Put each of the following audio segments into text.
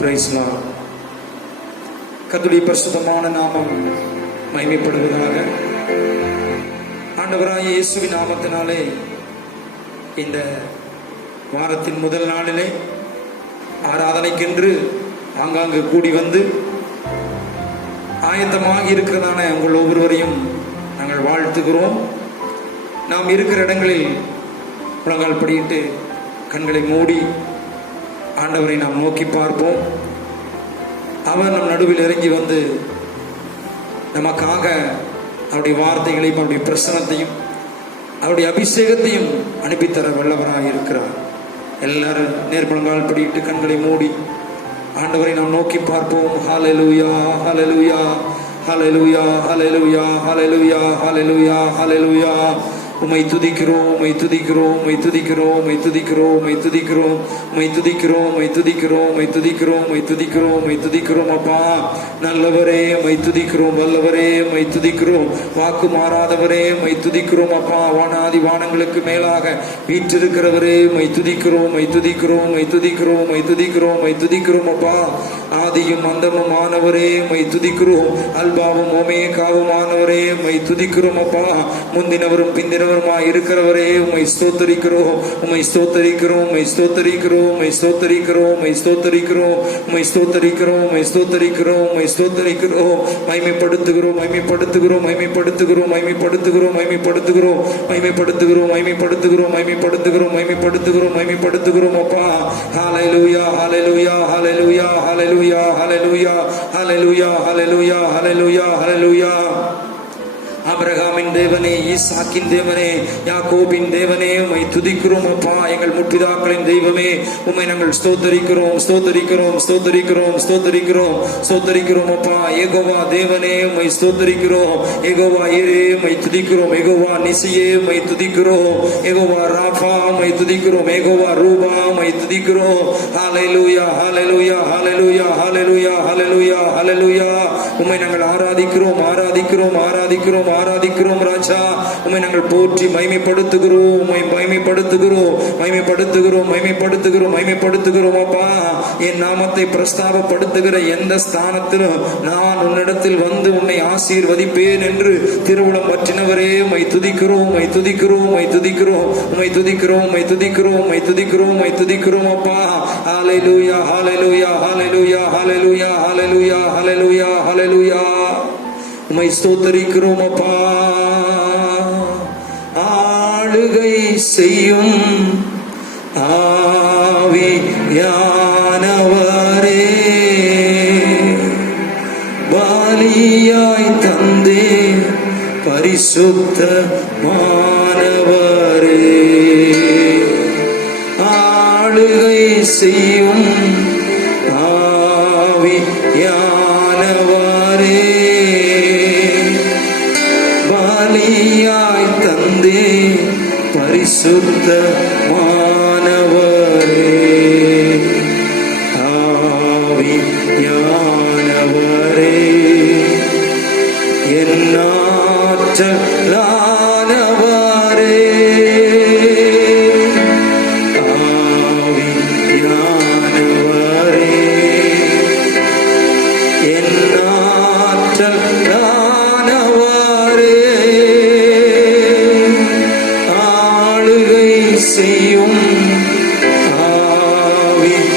Price Lord. கர்த்தருடைய பரிசுத்தமான நாமம் மகிமைப்படுவதாக. ஆண்டவராகிய இயேசுவின் நாமத்தினாலே இந்த வாரத்தின் முதல் நாளிலே ஆராதனைக்கென்று ஆங்காங்கு கூடி வந்து ஆயத்தமாக இருக்கிறதான உங்கள் ஒவ்வொருவரையும் நாங்கள் வாழ்த்துகிறோம். நாம் இருக்கிற இடங்களில் முழங்கால் படியிட்டு கண்களை மூடி ஆண்டவரை நாம் நோக்கி பார்ப்போம். அவர் நம் நடுவில் இறங்கி வந்து நமக்காக அவருடைய வார்த்தைகளையும் அவருடைய பிரசனத்தையும் அவருடைய அபிஷேகத்தையும் அனுப்பித்தர வல்லவராக இருக்கிறார். எல்லாரும் நேர்முழங்கால் படியிட்டு கண்களை மூடி ஆண்டவரை நாம் நோக்கி பார்ப்போம். ஹல்லேலூயா, ஹல்லேலூயா, ஹல்லேலூயா, ஹல்லேலூயா, ஹல்லேலூயா, ஹல்லேலூயா, ஹல்லேலூயா. உம்மை துதிக்கிறோம், உம்மை துதிக்கிறோம், உம்மை துதிக்கிறோம், உம்மை துதிக்கிறோம், உம்மை துதிக்கிறோம், உம்மை துதிக்கிறோம், உம்மை துதிக்கிறோம், உம்மை துதிக்கிறோம், உம்மை துதிக்கிறோம், உம்மை துதிக்கிறோம். அப்பா நல்லவரே உம்மை துதிக்கிறோம், வல்லவரே உம்மை துதிக்கிறோம், வாக்கு மாறாதவரே உம்மை துதிக்கிறோம். அப்பா வானாதி வானங்களுக்கு மேலாக வீற்றிருக்கிறவரே உம்மை துதிக்கிறோம், உம்மை துதிக்கிறோம், உம்மை துதிக்கிறோம், உம்மை துதிக்கிறோம், உம்மை துதிக்கிறோம். அப்பா ஆதியும் அந்தமும் ஆனவரே உம்மை துதிக்கிறோம், அல்பாவும் ஓமேகாவும் ஆனவரே உம்மை துதிக்கிறோம். அப்பா முந்தினவரும் பிந்தினவருமாய் இருக்கிறவரே உம்மை ஸ்தோத்தரிக்கிறோம், உம்மை ஸ்தோத்தரிக்கிறோம், உம்மை ஸ்தோத்தரிக்கிறோம், உம்மை ஸ்தோத்தரிக்கிறோம், உம்மை ஸ்தோத்தரிக்கிறோம், உம்மை ஸ்தோத்தரிக்கிறோம், உம்மை ஸ்தோத்தரிக்கிறோம், உம்மை ஸ்தோத்தரிக்கிறோம். மகிமைப்படுத்துகிறோம், மகிமைப்படுத்துகிறோம், மகிமைப்படுத்துகிறோம், மகிமைப்படுத்துகிறோம், மகிமைப்படுத்துகிறோம், மகிமைப்படுத்துகிறோம், மகிமைப்படுத்துகிறோம், மகிமைப்படுத்துகிறோம், மகிமைப்படுத்துகிறோம், மகிமைப்படுத்துகிறோம். அப்பா ஹல்லேலூயா, ஹல்லேலூயா, ஹல்லேலூயா, ஹல்லேலூயா, ஹல்லேலூயா, ஹல்லேலூயா, ஹல்லேலூயா, ஹல்லேலூயா, ஹல்லேலூயா. ஆபிரகாமின் தேவனே, ஈசாக்கின் தேவனே, யாக்கோபின் தேவனே உம்மை துதிக்கிறோம். அப்பா எங்கள் முற்பிதாக்களின் தெய்வமே உம்மை நாங்கள் ஸ்தோத்தரிக்கிறோம், ஸ்தோத்தரிக்கிறோம், ஸ்தோத்தரிக்கிறோம், ஸ்தோத்தரிக்கிறோம், ஸ்தோத்தரிக்கிறோம். அப்பா யெகோவா தேவனே உம்மை ஸ்தோத்தரிக்கிறோம், யெகோவா ஈரே உம்மை துதிக்கிறோம், யெகோவா நிசியே உம்மை துதிக்கிறோம், யெகோவா ராஃபா உம்மை துதிக்கிறோம், யெகோவா ரூபா உம்மை துதிக்கிறோம். ஹல்லேலூயா, ஹல்லேலூயா, ஹல்லேலூயா, ஹல்லேலூயா, ஹல்லேலூயா, ஹல்லேலூயா. உம்மை நாங்கள் ஆராதிக்கிறோம், ஆராதிக்கிறோம், ஆராதிக்கிறோம், ஆராதிக்கிறோம். ராஜா உம்மை நாங்கள் போற்றி மகிமைப்படுத்துகிறோம், உம்மை மகிமைப்படுத்துகிறோம், மகிமைப்படுத்துகிறோம், மகிமைப்படுத்துகிறோம், மகிமைப்படுத்துகிறோம். அப்பா என் நாமத்தை பிரஸ்தாபப்படுத்துகிற எந்த ஸ்தானத்திலும் நான் உன்னிடத்தில் வந்து உன்னை ஆசீர்வதிப்பேன் என்று திருவுளம் பற்றினவரே உம்மை துதிக்கிறோம், உம்மை துதிக்கிறோம், உம்மை துதிக்கிறோம், உம்மை துதிக்கிறோம், உம்மை துதிக்கிறோம், உம்மை துதிக்கிறோம், உம்மை துதிக்கிறோம். அப்பா ஹல்லேலூயா, ஹல்லேலூயா, ஹல்லேலூயா, ஹல்லேலூயா, ஹல்லேலூயா, ஹல்லேலூயா, ஹல்லேலூயா. உம்மை ஸ்தோத்தரிக்கிறோம். அப்பா ஆளுகை செய்யும் ஆவியானவரே, பலியாய் தந்தே பரிசுத்தமானவரே, ஆளுகை செய்யும் ஆவியானவரே, பலியாய் தந்தே பரிசுத்தமானவரே, ஆவியானவரே, என்னாற்றலானவரே, ஆவியானவரே, என்னாற்றலானவரே, ஆளுகை செய்யும் ஆவியானவரே,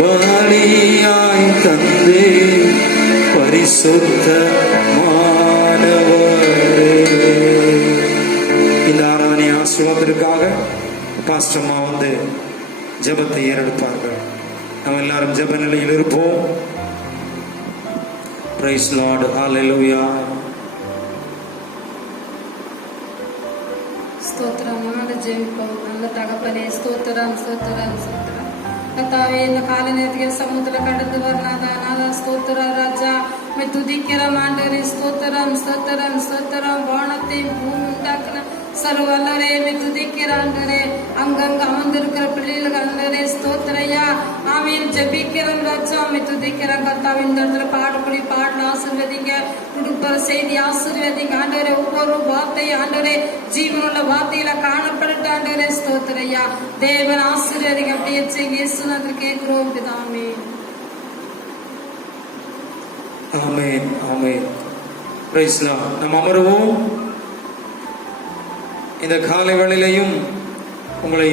பலியாய் தந்தே பரிசுத்தமானவரே. இந்த ஆராதனை ஆசீர்வாதத்திற்காக பாஸ்டர்மா வந்து ஜெபத்தை ஏறெடுப்பார்கள். நாம் எல்லாரும் ஜெப நிலையில் இருப்போம். பிரைஸ் லார்ட், ஹல்லேலூயா. ஸ்தோத்திரம். ஜெபிப்போம். நல்ல தகப்பனே, ஸ்தோத்திரம், ஸ்தோத்திரம், ஸ்தோத்திரம். கர்த்தாவே, இந்த கால நேரத்துக்கு சமூகத்துல கடந்து வரனாதா ஸ்தோத்திரம். ராஜா துதிக்கிறோம் ஆண்டவரே, ஸ்தோத்திரம், ஸ்தோத்திரம், ஸ்தோத்திரம். வானத்தையும் பூமி உண்டாக்குன சர்வ ஆண்டவரே துதிக்கிற ஆண்டவரே அங்கங்க அமர்ந்திருக்கிற பிள்ளைகளுக்கு ஆண்டவரே ஸ்தோத்திரையா ஆமீன் ஜெபிக்கிறோம் ராஜா துதிக்கிறோம் கர்த்தாவே இந்த இடத்துல பாடக்கூடிய பாடல ஆசீர்வதிங்க கொடுப்பற செய்தி ஆசீர்வதிங்க ஆண்டவரே ஒவ்வொரு வார்த்தையை ஆண்டவரே ஜீவனுள்ள வார்த்தையில காணப்படட்டும் ஆண்டவரே ஸ்தோத்திரையா தேவன் ஆசீர்வதிங்க அப்படியே செய்ய இயேசுநாதர் கேட்கிறோம் பிதாமே ஆமென் ஆமென். Praise the Lord. நாம் அமருவோம். இந்த காலை வேளையிலையும் உங்களை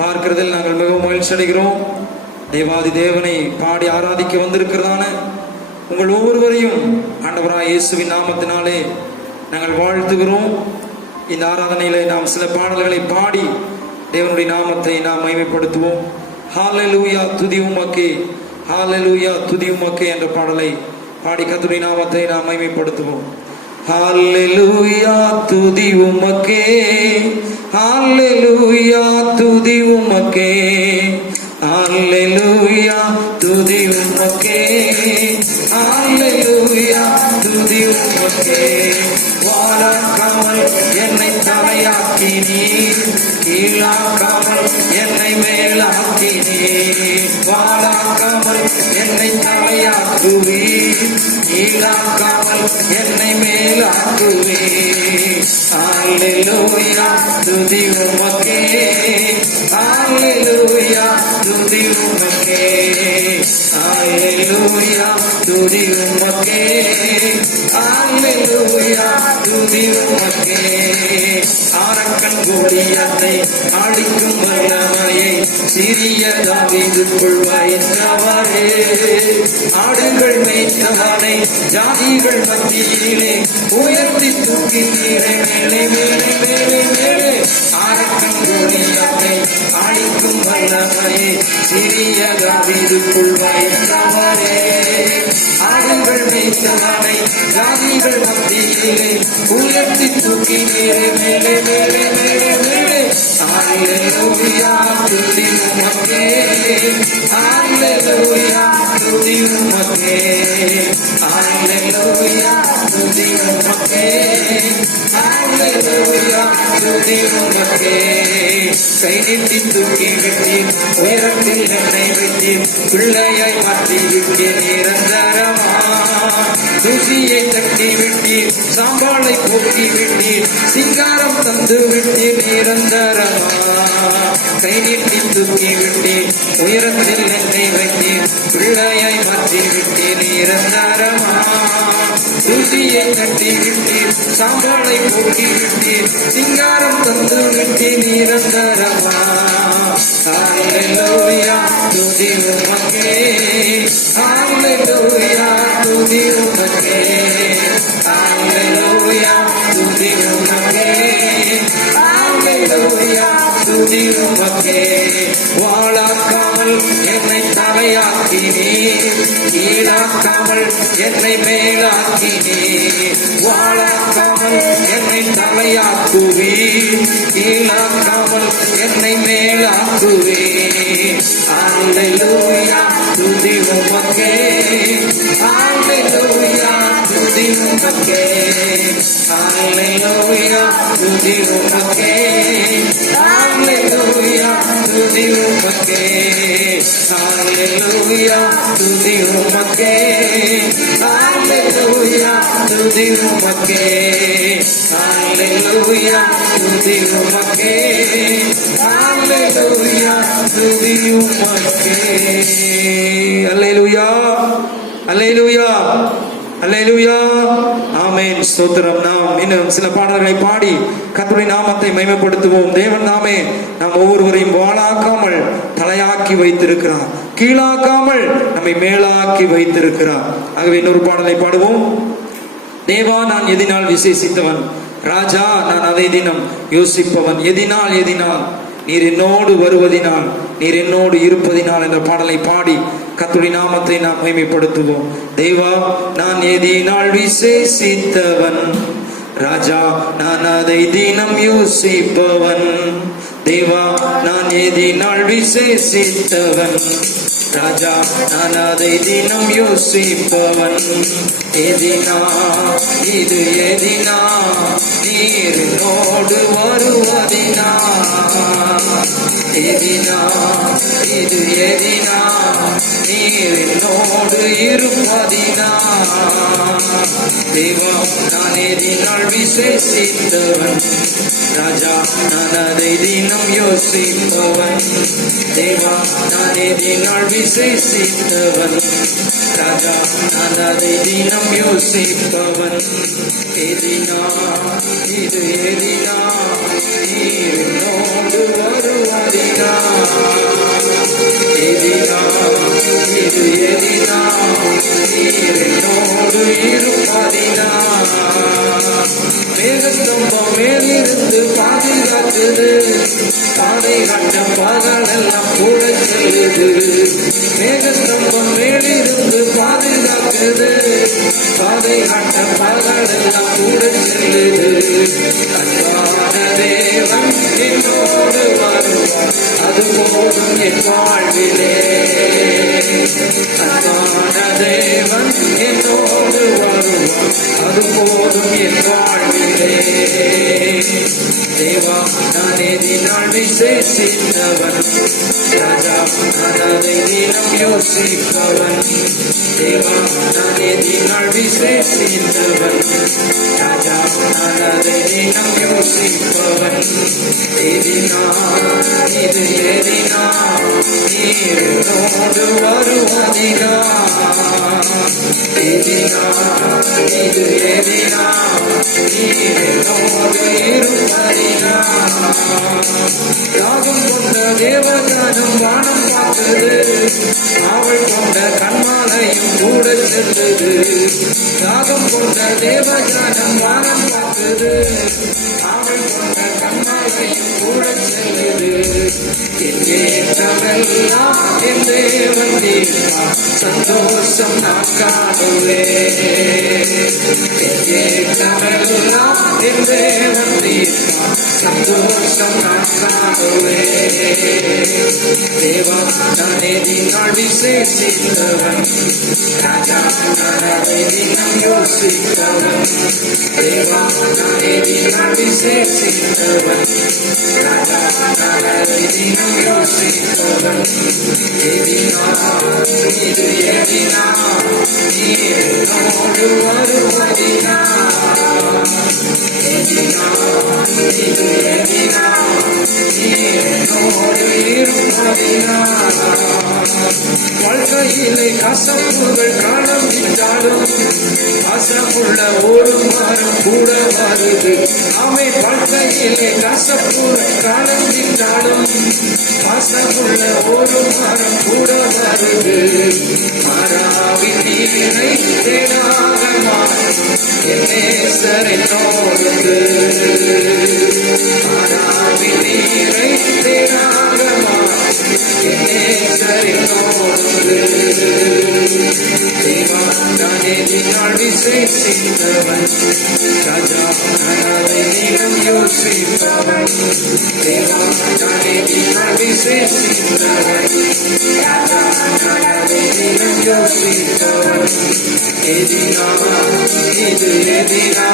பார்க்கிறதில் நாங்கள் மிகவும் மகிழ்ச்சி அடைகிறோம். தேவாதி தேவனை பாடி ஆராதிக்க வந்திருக்கிறதான உங்கள் ஒவ்வொருவரையும் ஆண்டவராய் இயேசுவின் நாமத்தினாலே நாங்கள் வாழ்த்துகிறோம். இந்த ஆராதனையிலே நாம் சில பாடல்களை பாடி தேவனுடைய நாமத்தை நாம் மகிமைப்படுத்துவோம். ஹல்லேலூயா துதி உமக்கே, ஹல்லேலூயா துதி உமக்கே என்ற பாடலை பாடி கர்த்தருடைய நாமத்தை நாம் மகிமைப்படுத்துவோம். ஹல்லேலூயா துதி உமக்கே, ஹல்லேலூயா துதி உமக்கே, ஹல்லேலூயா துதி உமக்கே, ஹல்லேலூயா துதி உமக்கே. வாழாக்காமல் என்னை தலையாக்கினீர், கீழாக்காமல் என்னை மேலாக்கினீர். வாழாக்காமல் என்னை தலையாக்குவீர், கீழாக்காமல் என்னை மேலாக்குவீர். ஹல்லேலூயா துதி உமக்கே, ஹல்லேலூயா துதி உமக்கே, ஹல்லேலூயா துதி உமக்கே, ஹல்லேலூயா துதி உமக்கே. அரக்கன் கோலியாத்தை அழிக்கும் வல்லமையை சிறிய தாவீதுக்குள் வைத்தவரே, ஆடுகள் மேய்த்தவனை ஜாதிகள் மத்தியிலே உயர்த்தி தூக்கினீரே மேலே மேலே மேலே மேலே. அரக்கன் கோலியாத்தை அழிக்கும் வல்லமையை சிறிய தாவீதுக்குள் வைத்தவரே, ஆடுகள் மேய்த்தவனை ஜாதிகள் மத்தியிலே உயர்த்தி தூக்கினீரே மேலே மேலே மேலே மேலே. ஹல்லேலூயா துதி உமக்கே, ஹல்லேலூயா துதி உமக்கே, ஹல்லேலூயா துதி உமக்கே, ஹல்லேலூயா துதி உமக்கே. கை நீட்டி தூக்கி விட்டீர், உயரத்தில் என்னை விட்டீர், பிள்ளையாய் மாற்றி விட்டீர் நிரந்தரமா. தூசியை தட்டி விட்டீர், சாம்பாளை போக்கி விட்டீர், சிங்காரம் தந்து விட்டீர் நிரந்தரமா. கை நீட்டி தூக்கி விட்டீர், உயரத்தில் என்னை வைத்தீர், பிள்ளையாய் மாற்றி விட்டீர் நிரந்தரமா. தூசியை தட்டி விட்டீர், சாம்பாளை போக்கி விட்டீர், சிங்காரம் தந்து விட்டீர் நிரந்தரமா. ஹல்லேலூயா துதி உமக்கே, ஹல்லேலூயா துதி உமக்கே, ஹல்லேலூயா துதி உமக்கே, ஹல்லேலூயா துதி உமக்கே. வாழாக்காமல் என்னை தலையாக்கினீர், கீழாக்காமல் என்னை மேலாக்கினீர். வாழாக்காமல் என்னை தலையாக்குவீர், கீழாக்காமல் என்னை மேலாக்குவீர். ஹல்லேலூயா துதி உமக்கே, ஹல்லேலூயா துதி உமக்கே, ஹல்லேலூயா துதி உமக்கே, ஹல்லேலூயா துதி உமக்கே, ஹல்லேலூயா துதி உமக்கே, ஹல்லேலூயா துதி உமக்கே, ஹல்லேலூயா துதி உமக்கே, ஹல்லேலூயா துதி உமக்கே. ஹல்லேலூயா ஹல்லேலூயா ஹல்லேலூயா ஆமென். ஸ்தோத்திரம். நாம் இன்னும் சில பாடல்களை பாடி கர்த்தருடைய நாமத்தை மகிமைப்படுத்துவோம். தேவன் நாமே நாம் ஒவ்வொருவரையும் வாளாக்காமல் தலையாக்கி வைத்திருக்கிறார், கீழாக்காமல் நம்மை மேலாக்கி வைத்திருக்கிறார். ஆகவே இன்னொரு பாடலை பாடுவோம். தேவா நான் எதினால் விசேஷித்தவன், ராஜா நான் அதை தினம் யோசிப்பவன். எதினால் எதினால் நீர் என்னோடு வருவதினால், நீர் என்னோடு இருப்பதினால் என்ற பாடலை பாடி கர்த்தருடைய நாமத்தை நாம் மகிமைப்படுத்துவோம். தேவா நான் எதினால் விசேஷித்தவன், ராஜா நான் அதை தினம் யோசிப்பவன். தேவா நான் எதினால் விசேஷித்தவன், ராஜா நான் அதை தினம் யோசிப்பவன். எதினா இது எதினா நீர் என்னோடு வருவதினா எதினா இது எதினா நீர் என்னோடு இருப்பதினா தேவா நான் எதினால் விசேஷித்தவன் ராஜா நான் அதை தினம் யோசிப்பவன் தேவா நான் எதினால் விசேஷித்தவன் ராஜா நான் அதை தினம் யோசிப்பவன் எதினா இது எதினா நீர் என்னோடு வருவதினா எதினா இது எதினா நீர் என்னோடு இருப்பதினா மேகஸ்தம்பம் மேலிருந்து பாதுகாக்குது பாதை கட்ட பகலெல்லாம் கூட செல்லுது மேகஸ்தம்பம் மேலிருந்து பாதுகாக்குது பாதை கட்ட பகலெல்லாம் கூட செல்லுது அன்பான தேவன் என்னோடு வருவார் அது போதும் என் வாழ்விலே அன்பான தேவன் என்னோடு வருவார் அது போதும் என் வாழ்விலே தேவா நான் எதினால் விசேஷித்தவன் ராஜா நான் அதை தினம் யோசிப்பவன் தேவா நான் எதினால் விசேஷித்தவன் ராஜா நான் அதை தினம் யோசிப்பவன் எதினா இது எதினா நீர் என்னோடு வருவதினா எதினா இது எதினா நீர் என்னோடு இருப்பதினா யாகம் கொண்ட தேவஜானம் வானம் பார்க்குது அவள் கொண்ட கண்மாலையும் கூட செல்லுது யாகம் கொண்ட தேவஜானம் வானம் பார்க்குது அவள் கொண்ட கண்மாலையும் கூட செல்லுது என் ஏற்றமெல்லாம் என் தேவன் தீர்ப்பார் சந்தோஷம் நான் காணுவேன் என் ஏற்றமெல்லாம் என் தேவன் தீர்ப்பார் சந்தோஷம் நான் காணுவேன் தேவா நான் எதினால் விசேஷித்தவன் ராஜா நான் அதை தினம் யோசிப்பவன் தேவா நான் எதினால் விசேஷித்தவன் ராஜா நான் அதை தினம் யோசிப்பவன் எதினா இது எதினா நீர் என்னோடு வருவதினா எதினா இது எதினா நீர் என்னோடு இருப்பதினா வாழ்க்கையிலே கசப்புகள் காலம் விட்டாலும் கசப்புள்ள ஒரு மரம் கூட வருது ஆமே வாழ்க்கையிலே கசப்புகள் காலம் விட்டாலும் கசப்புள்ள ஒரு மரம் கூட வருது மராவின் நீரை தேனாக மாறும் என் நேசர் என்னோடு மராவின் நீரை தேனாக மாறும் என் நேசர் என்னோடு தேவா நான் எதினால் விசேஷித்தவன் ராஜா நான் அதை தினம் யோசிப்பவன் தேவா நான் எதினால் விசேஷித்தவன் ராஜா நான் அதை தினம் யோசிப்பவன் எதினா இது எதினா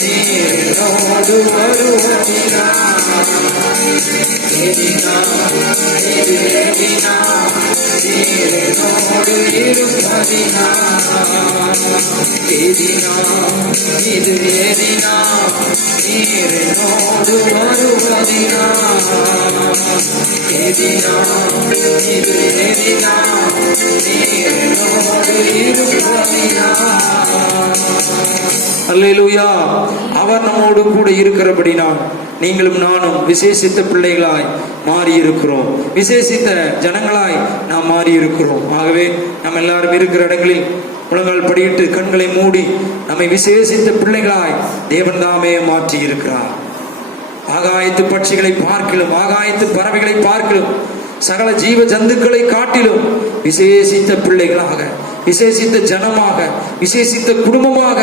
நீர் என்னோடு வருவதினா எதினா இது எதினா நீர் என்னோடு இருப்பதினா எதினா இது எதினா நீர் என்னோடு வருவதினா எதினா இது எதினா நீர் என்னோடு இருப்பதினா அல்லேலூயா அவர் நம்மோடு கூட இருக்கிறபடினால் நீங்களும் நானும் விசேஷித்த பிள்ளைகளாய் மாறி இருக்கிறோம் விசேஷித்த ஜனங்களாய் நாம் மாறி இருக்கிறோம் ஆகவே நம்ம எல்லாரும் இருக்கிற இடங்களில் முழங்கால் படியிட்டு கண்களை மூடி நம்மை விசேஷித்த பிள்ளைகளாய் தேவன் தாமே மாற்றி இருக்கிறார் ஆகாயத்து பட்சிகளை பார்க்கிலும் ஆகாயத்து பறவைகளை பார்க்கிலும் சகல ஜீவ ஜந்துக்களை காட்டிலும் விசேஷித்த பிள்ளைகளாக விசேஷித்த ஜனமாக விசேஷித்த குடும்பமாக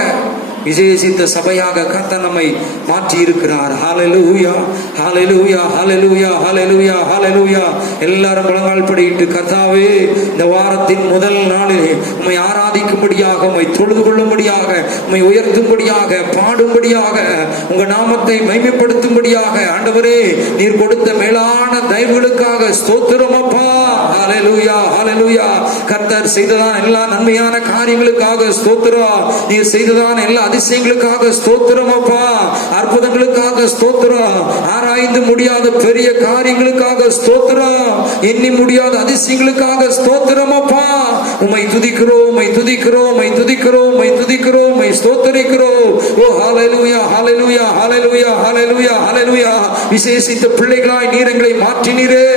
விசேஷித்த சபையாக கர்த்தர் நம்மை மாற்றி இருக்கிறார். ஹல்லேலூயா, ஹல்லேலூயா, ஹல்லேலூயா, ஹல்லேலூயா, ஹல்லேலூயா. எல்லாரும் முழங்கால் படியிட்டு, கர்த்தாவே, இந்த வாரத்தின் முதல் நாளிலே உம்மை ஆராதிக்கும்படியாக, உம்மை தொழுது கொள்ளும்படியாக, உம்மை உயர்த்தும்படியாக, பாடும்படியாக, உங்க நாமத்தை மகிமைப்படுத்தும்படியாக, ஆண்டவரே, நீர் கொடுத்த மேலான தயவுகளுக்காக ஸ்தோத்திரம் அப்பா. ஹல்லேலூயா, ஹல்லேலூயா. கர்த்தர் செய்ததான எல்லா நன்மையான காரியங்களுக்காக ஸ்தோத்திரம். நீர் செய்ததான எல்லா அதிசயங்களுக்காக ஸ்தோத்திரம் அப்பா. அற்புதங்களுக்காக ஸ்தோத்திரம். ஆராய்ந்து முடியாத பெரிய காரியங்களுக்காக ஸ்தோத்திரம். எண்ணி முடியாத அதிசயங்களுக்காக ஸ்தோத்திரம் அப்பா. உம்மை துதிக்கிறோம், உம்மை துதிக்கிறோம், உம்மை துதிக்கிறோம், உம்மை துதிக்கிறோம், உம்மை ஸ்தோத்திரிக்கிறோம். ஓ ஹல்லேலூயா, ஹல்லேலூயா, ஹல்லேலூயா, ஹல்லேலூயா, ஹல்லேலூயா. விசேஷித்த பிள்ளைகளாய் நீர் எங்களை மாற்றினீரே,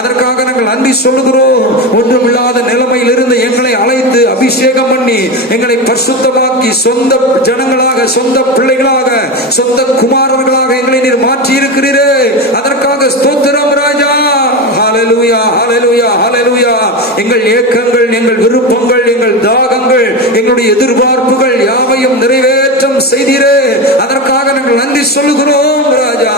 அதற்காக நாங்கள் நன்றி சொல்லுகிறோம். ஒன்றுமில்லாத நிலைமையில் இருந்து எங்களை அழைத்து அபிஷேகம் பண்ணி எங்களை பரிசுத்தமாக்கி சொந்த ஜனங்களாக, சொந்த பிள்ளைகளாக, சொந்த குமாரர்களாக எங்களை நீர் மாற்றி இருக்கிறீரே, அதற்காக ஸ்தோத்திரம் ராஜா. ஹல்லேலூயா, ஹல்லேலூயா, ஹல்லேலூயா. எங்கள் ஏக்கங்கள், எங்கள் விருப்பங்கள், எங்கள் தாகங்கள், எங்களுடைய எதிர்பார்ப்புகள் யாவையும் நிறைவேற்றம் செய்தீரே, அதற்காக நாங்கள் நன்றி சொல்லுகிறோம் ராஜா.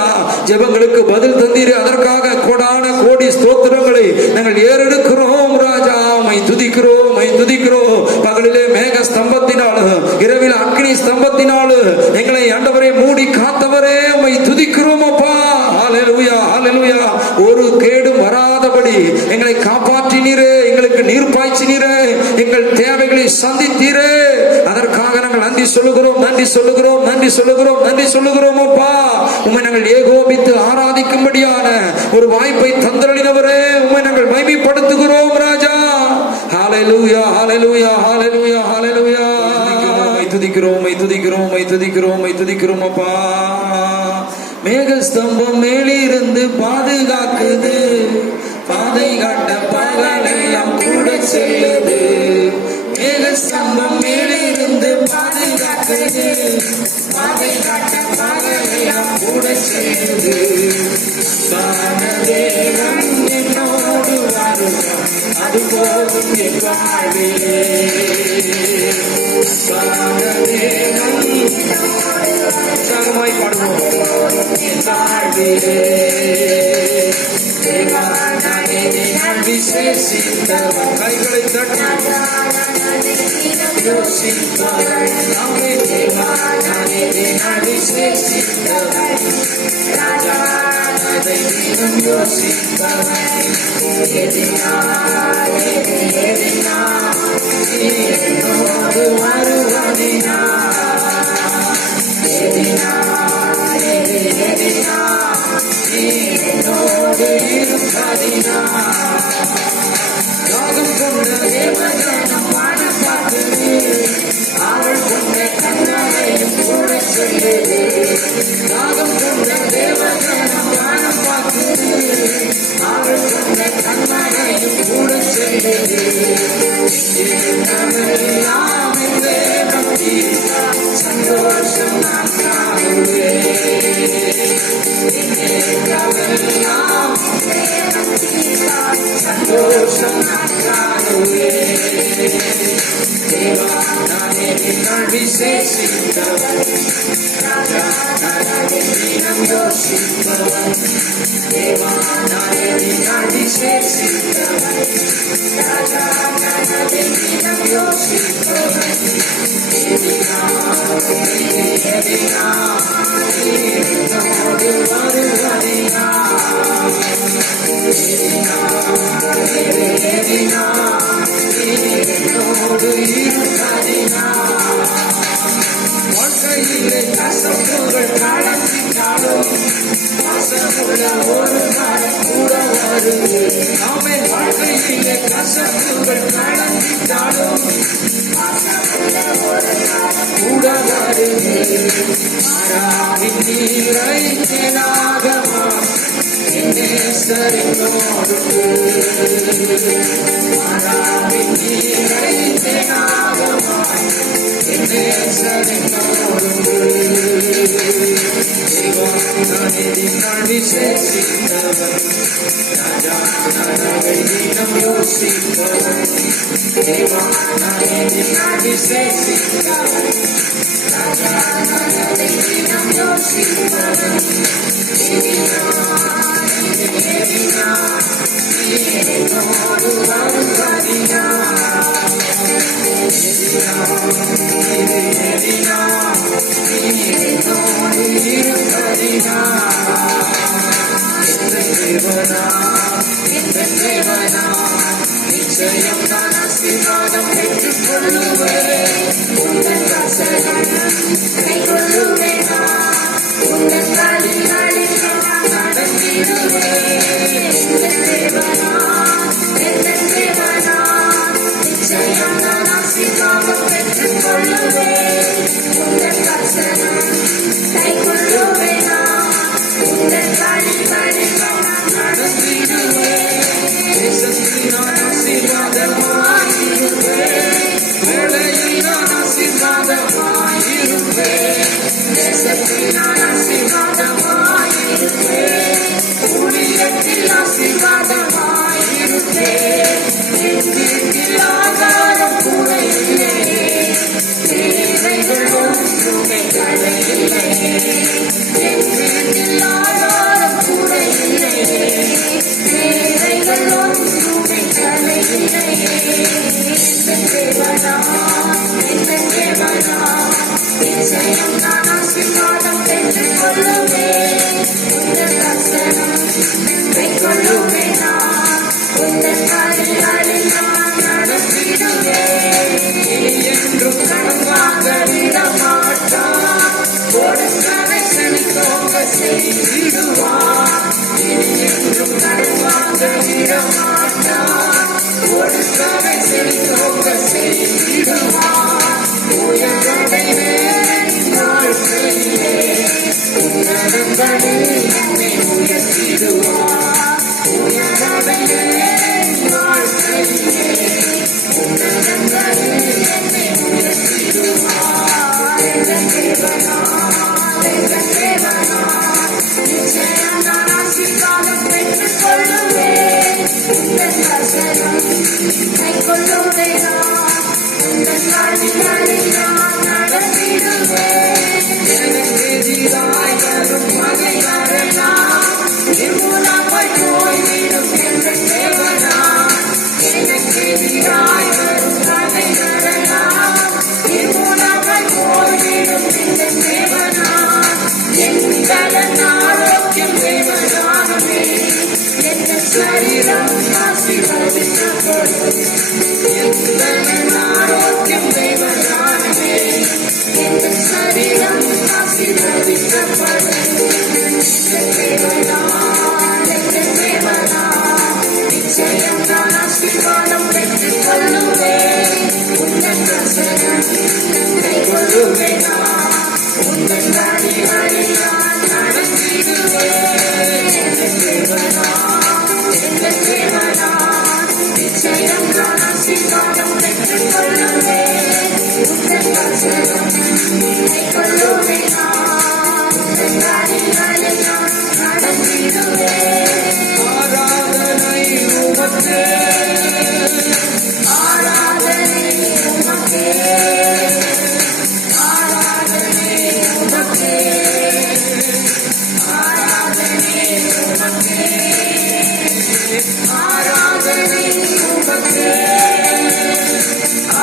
ஜெபங்களுக்கு பதில் தந்தீரே, அதற்காக கோடான கோடி ஸ்தோத்திரங்களை நாங்கள் ஏறெடுக்கிறோம் ராஜா. உம்மை துதிக்கிறோம், உம்மை துதிக்கிறோம். பகலிலே மேக ஸ்தம்பத்தினாலும் இரவில் அக்னி ஸ்தம்பத்தினாலும் எங்களை ஆண்டவரே மூடி காத்தவரே, உம்மை துதிக்கிறோம் அப்பா. ஹல்லேலூயா, ஹல்லேலூயா. ஒரு கேடும் வராதபடி எங்களை காப்பாற்றினீரே, எங்களுக்கு நீர் பாய்ச்சினீரே, எங்கள் தேவைகளை சந்தித்தீரே, அதற்காக நாங்கள் நன்றி சொல்லுகிறோம், நன்றி சொல்லுகிறோம், நன்றி சொல்லுகிறோம், நன்றி சொல்லுகிறோம் அப்பா. உம்மை நாங்கள் ஏகோபித்து ஆராதிக்கும்படியான ஒரு வாய்ப்பை தந்தருளினவரே, உம்மை நாங்கள் மகிமைப்படுத்துகிறோம் ராஜா. ஹல்லேலூயா, ஹல்லேலூயா, ஹல்லேலூயா, ஹல்லேலூயா. துதிக்கிறோம், துதிக்கிறோம், துதிக்கிறோம், துதிக்கிறோம் அப்பா. மேகஸ்தம்பம் மேலிருந்து பாதுகாக்குது, பாதை காட்ட பகலெல்லாம் கூட செல்லுது. மேகஸ்தம்பம் மேலிருந்து பாதுகாக்குது, பாதை காட்ட பகலெல்லாம் கூட செல்லுது. தேவன் என்னோடு வருவார், அது போதும் என் வாழ்விலே. உற்சாகமாய் பாடுவோம். என் வாழ்விலே விசேஷித்தவன், கைகளை தட்டி யோசிப்பவன், நம்மை விசேஷித்தவன், அதை நீனும் யோசிப்பவன். என்னோடு வருவதினா, என்னோடு இருப்பதினா, யாகம் கொண்ட தேவஜனம் வாழ பார்த்து, அவள் கொண்ட கண்ணனையும் கூட சொல்லுது. யாகம் கொண்ட தேவஜனம் வாழ பார்த்து, அவள் கொண்ட கண்ணனையும் கூட சொல்லுது. எல்லாம் என்றே நம்பி சந்தோஷம் நான் காணுவேன். சந்தோஷம் நான் காணுவேன். தேவா நானே நின்னால் விசேஷித்தவன், ராஜா நானே தினம் யோசிப்பவன். தேவா நானே நின்னால் விசேஷித்தவன், ராஜா நானே தினம் யோசிப்பவன். என்னோடு வருவதினா, என்னோடு இருப்பதினா, வாழ்க்கையிலே கசப்புகள் கலந்திட்டாலும் வாசமுள்ள ஒரு காலம் கூட வருது. நாமே வாழ்க்கையிலே கசப்புகள் கலந்திட்டாலும் கூட வருது. மாறாவின் நீரை தேனாகமா நேசரினோடு, மாறாவின் நீரை தேனாகமா நேசரினோடு. விசேஷித்தவன், ராஜா நானவை தினம் யோசிப்பவன். தேவா நானே விசேஷித்தவன், நிச்சயம் நான் ஆசீர்வாதம் பெற்றுக் கொள்ளுவேன். உங்கள் வசனம் கைக்கொள்ளுவேனா, உங்கள் வழிகளில் நான் நடந்திடுவேன். எங்கள் தேவனா, எங்கள் தேவனா, நிச்சயம் நான் ஆசீர்வாதம் பெற்றுக் கொள்ளுவேன். உங்கள் வசனம் கைக்கொள்ளுவேனா, உங்கள் வழிகளில் நான் நடந்திடுவேன். தேசத்தில் நான் ஆசீர்வாதமாயிருப்பேன், வேளையில் நான் ஆசீர்வாதமாயிருப்பேன். தேசத்தில் நான் ஆசீர்வாதமாயிருப்பேன், ஊழியத்தில் ஆசீர்வாதமாயிருப்பேன். என் வீட்டில் ஆகாரம் கூட இல்லையே, தேவைகள் ஒன்றுமே தடையில்லையே. என் வீட்டில் ஆகாரம் கூட இல்லையே, தேவைகள் ஒன்றுமே தடையில்லையே. என் தேவனா, என் தேவனா, நிச்சயம் நான் ஆசீர்வாதம் பெற்றுக் கொள்ளுவேன். உங்கள் வசனம் கைக்கொள்ளுவேனா, உங்கள் வழிகளில் நான் நடந்திடுவேன். இனி என்றும் கடன் வாங்க விடமாட்டான், கொடுத்ததை செழித்தோங்க செய்திடுவான். இனி என்றும் கடன் வாங்க விடமாட்டான், கொடுத்ததை செழித்தோங்க செய்திடுவான். உயர்வடைவேன் வாழ்க்கையிலே, உன்னதங்களில் என்னை உயர்த்திடுவான். உயர்வடைவேன் வாழ்க்கையிலே, உன்னதங்களில் என்னை உயர்த்திடுவான். எங்கள் தேவனா, எங்கள் தேவனா, நிச்சயம் நான் ஆசீர்வாதம் பெற்றுக் கொள்ளுவேன். உங்கள் வசனம் கைக்கொள்ளுவேனா, உங்கள் வழிகளில் நான் நடந்திடுவேன். எனக்கு எதிராய் வரும் பகைவரெல்லாம் நிர்மூலமாய் போய்விடும் எங்கள் தேவனா. எனக்கு எதிராய் வரும் பகைவரெல்லாம் நிர்மூலமாய் போய்விடும் எங்கள் தேவனா. எங்கள் ஆரோக்கியம் தேவனாகவே, எங்கள் சரீரம் ஆசீர்வதிக்கப்படும். எங்கள் ஆரோக்கியம் தேவனாகவே, எங்கள் சரீரம் ஆசீர்வதிக்கப்படும். எங்கள் தேவனா, எங்கள் தேவனா, நிச்சயம் நான் ஆசீர்வாதம் பெற்றுக் கொள்ளுவேன். உங்கள் வசனம் கைக்கொள்ளுவேனா, உங்கள் வழிகளில் நான் நடந்திடுவேன். எங்கள் தேவனா, எங்கள் தேவனா, நிச்சயம் நான் ஆசீர்வாதம் பெற்றுக் கொள்ளுவேன். உங்கள் வசனம் கைக்கொள்ளுவேனா, உங்கள் வழிகளில் நான் நடந்திடுவேன். ஆராதனை உமக்கே, ஆராதனை உமக்கே, ஆராதனை உமக்கே, ஆராதனை உமக்கே, ஆராதனை உமக்கே,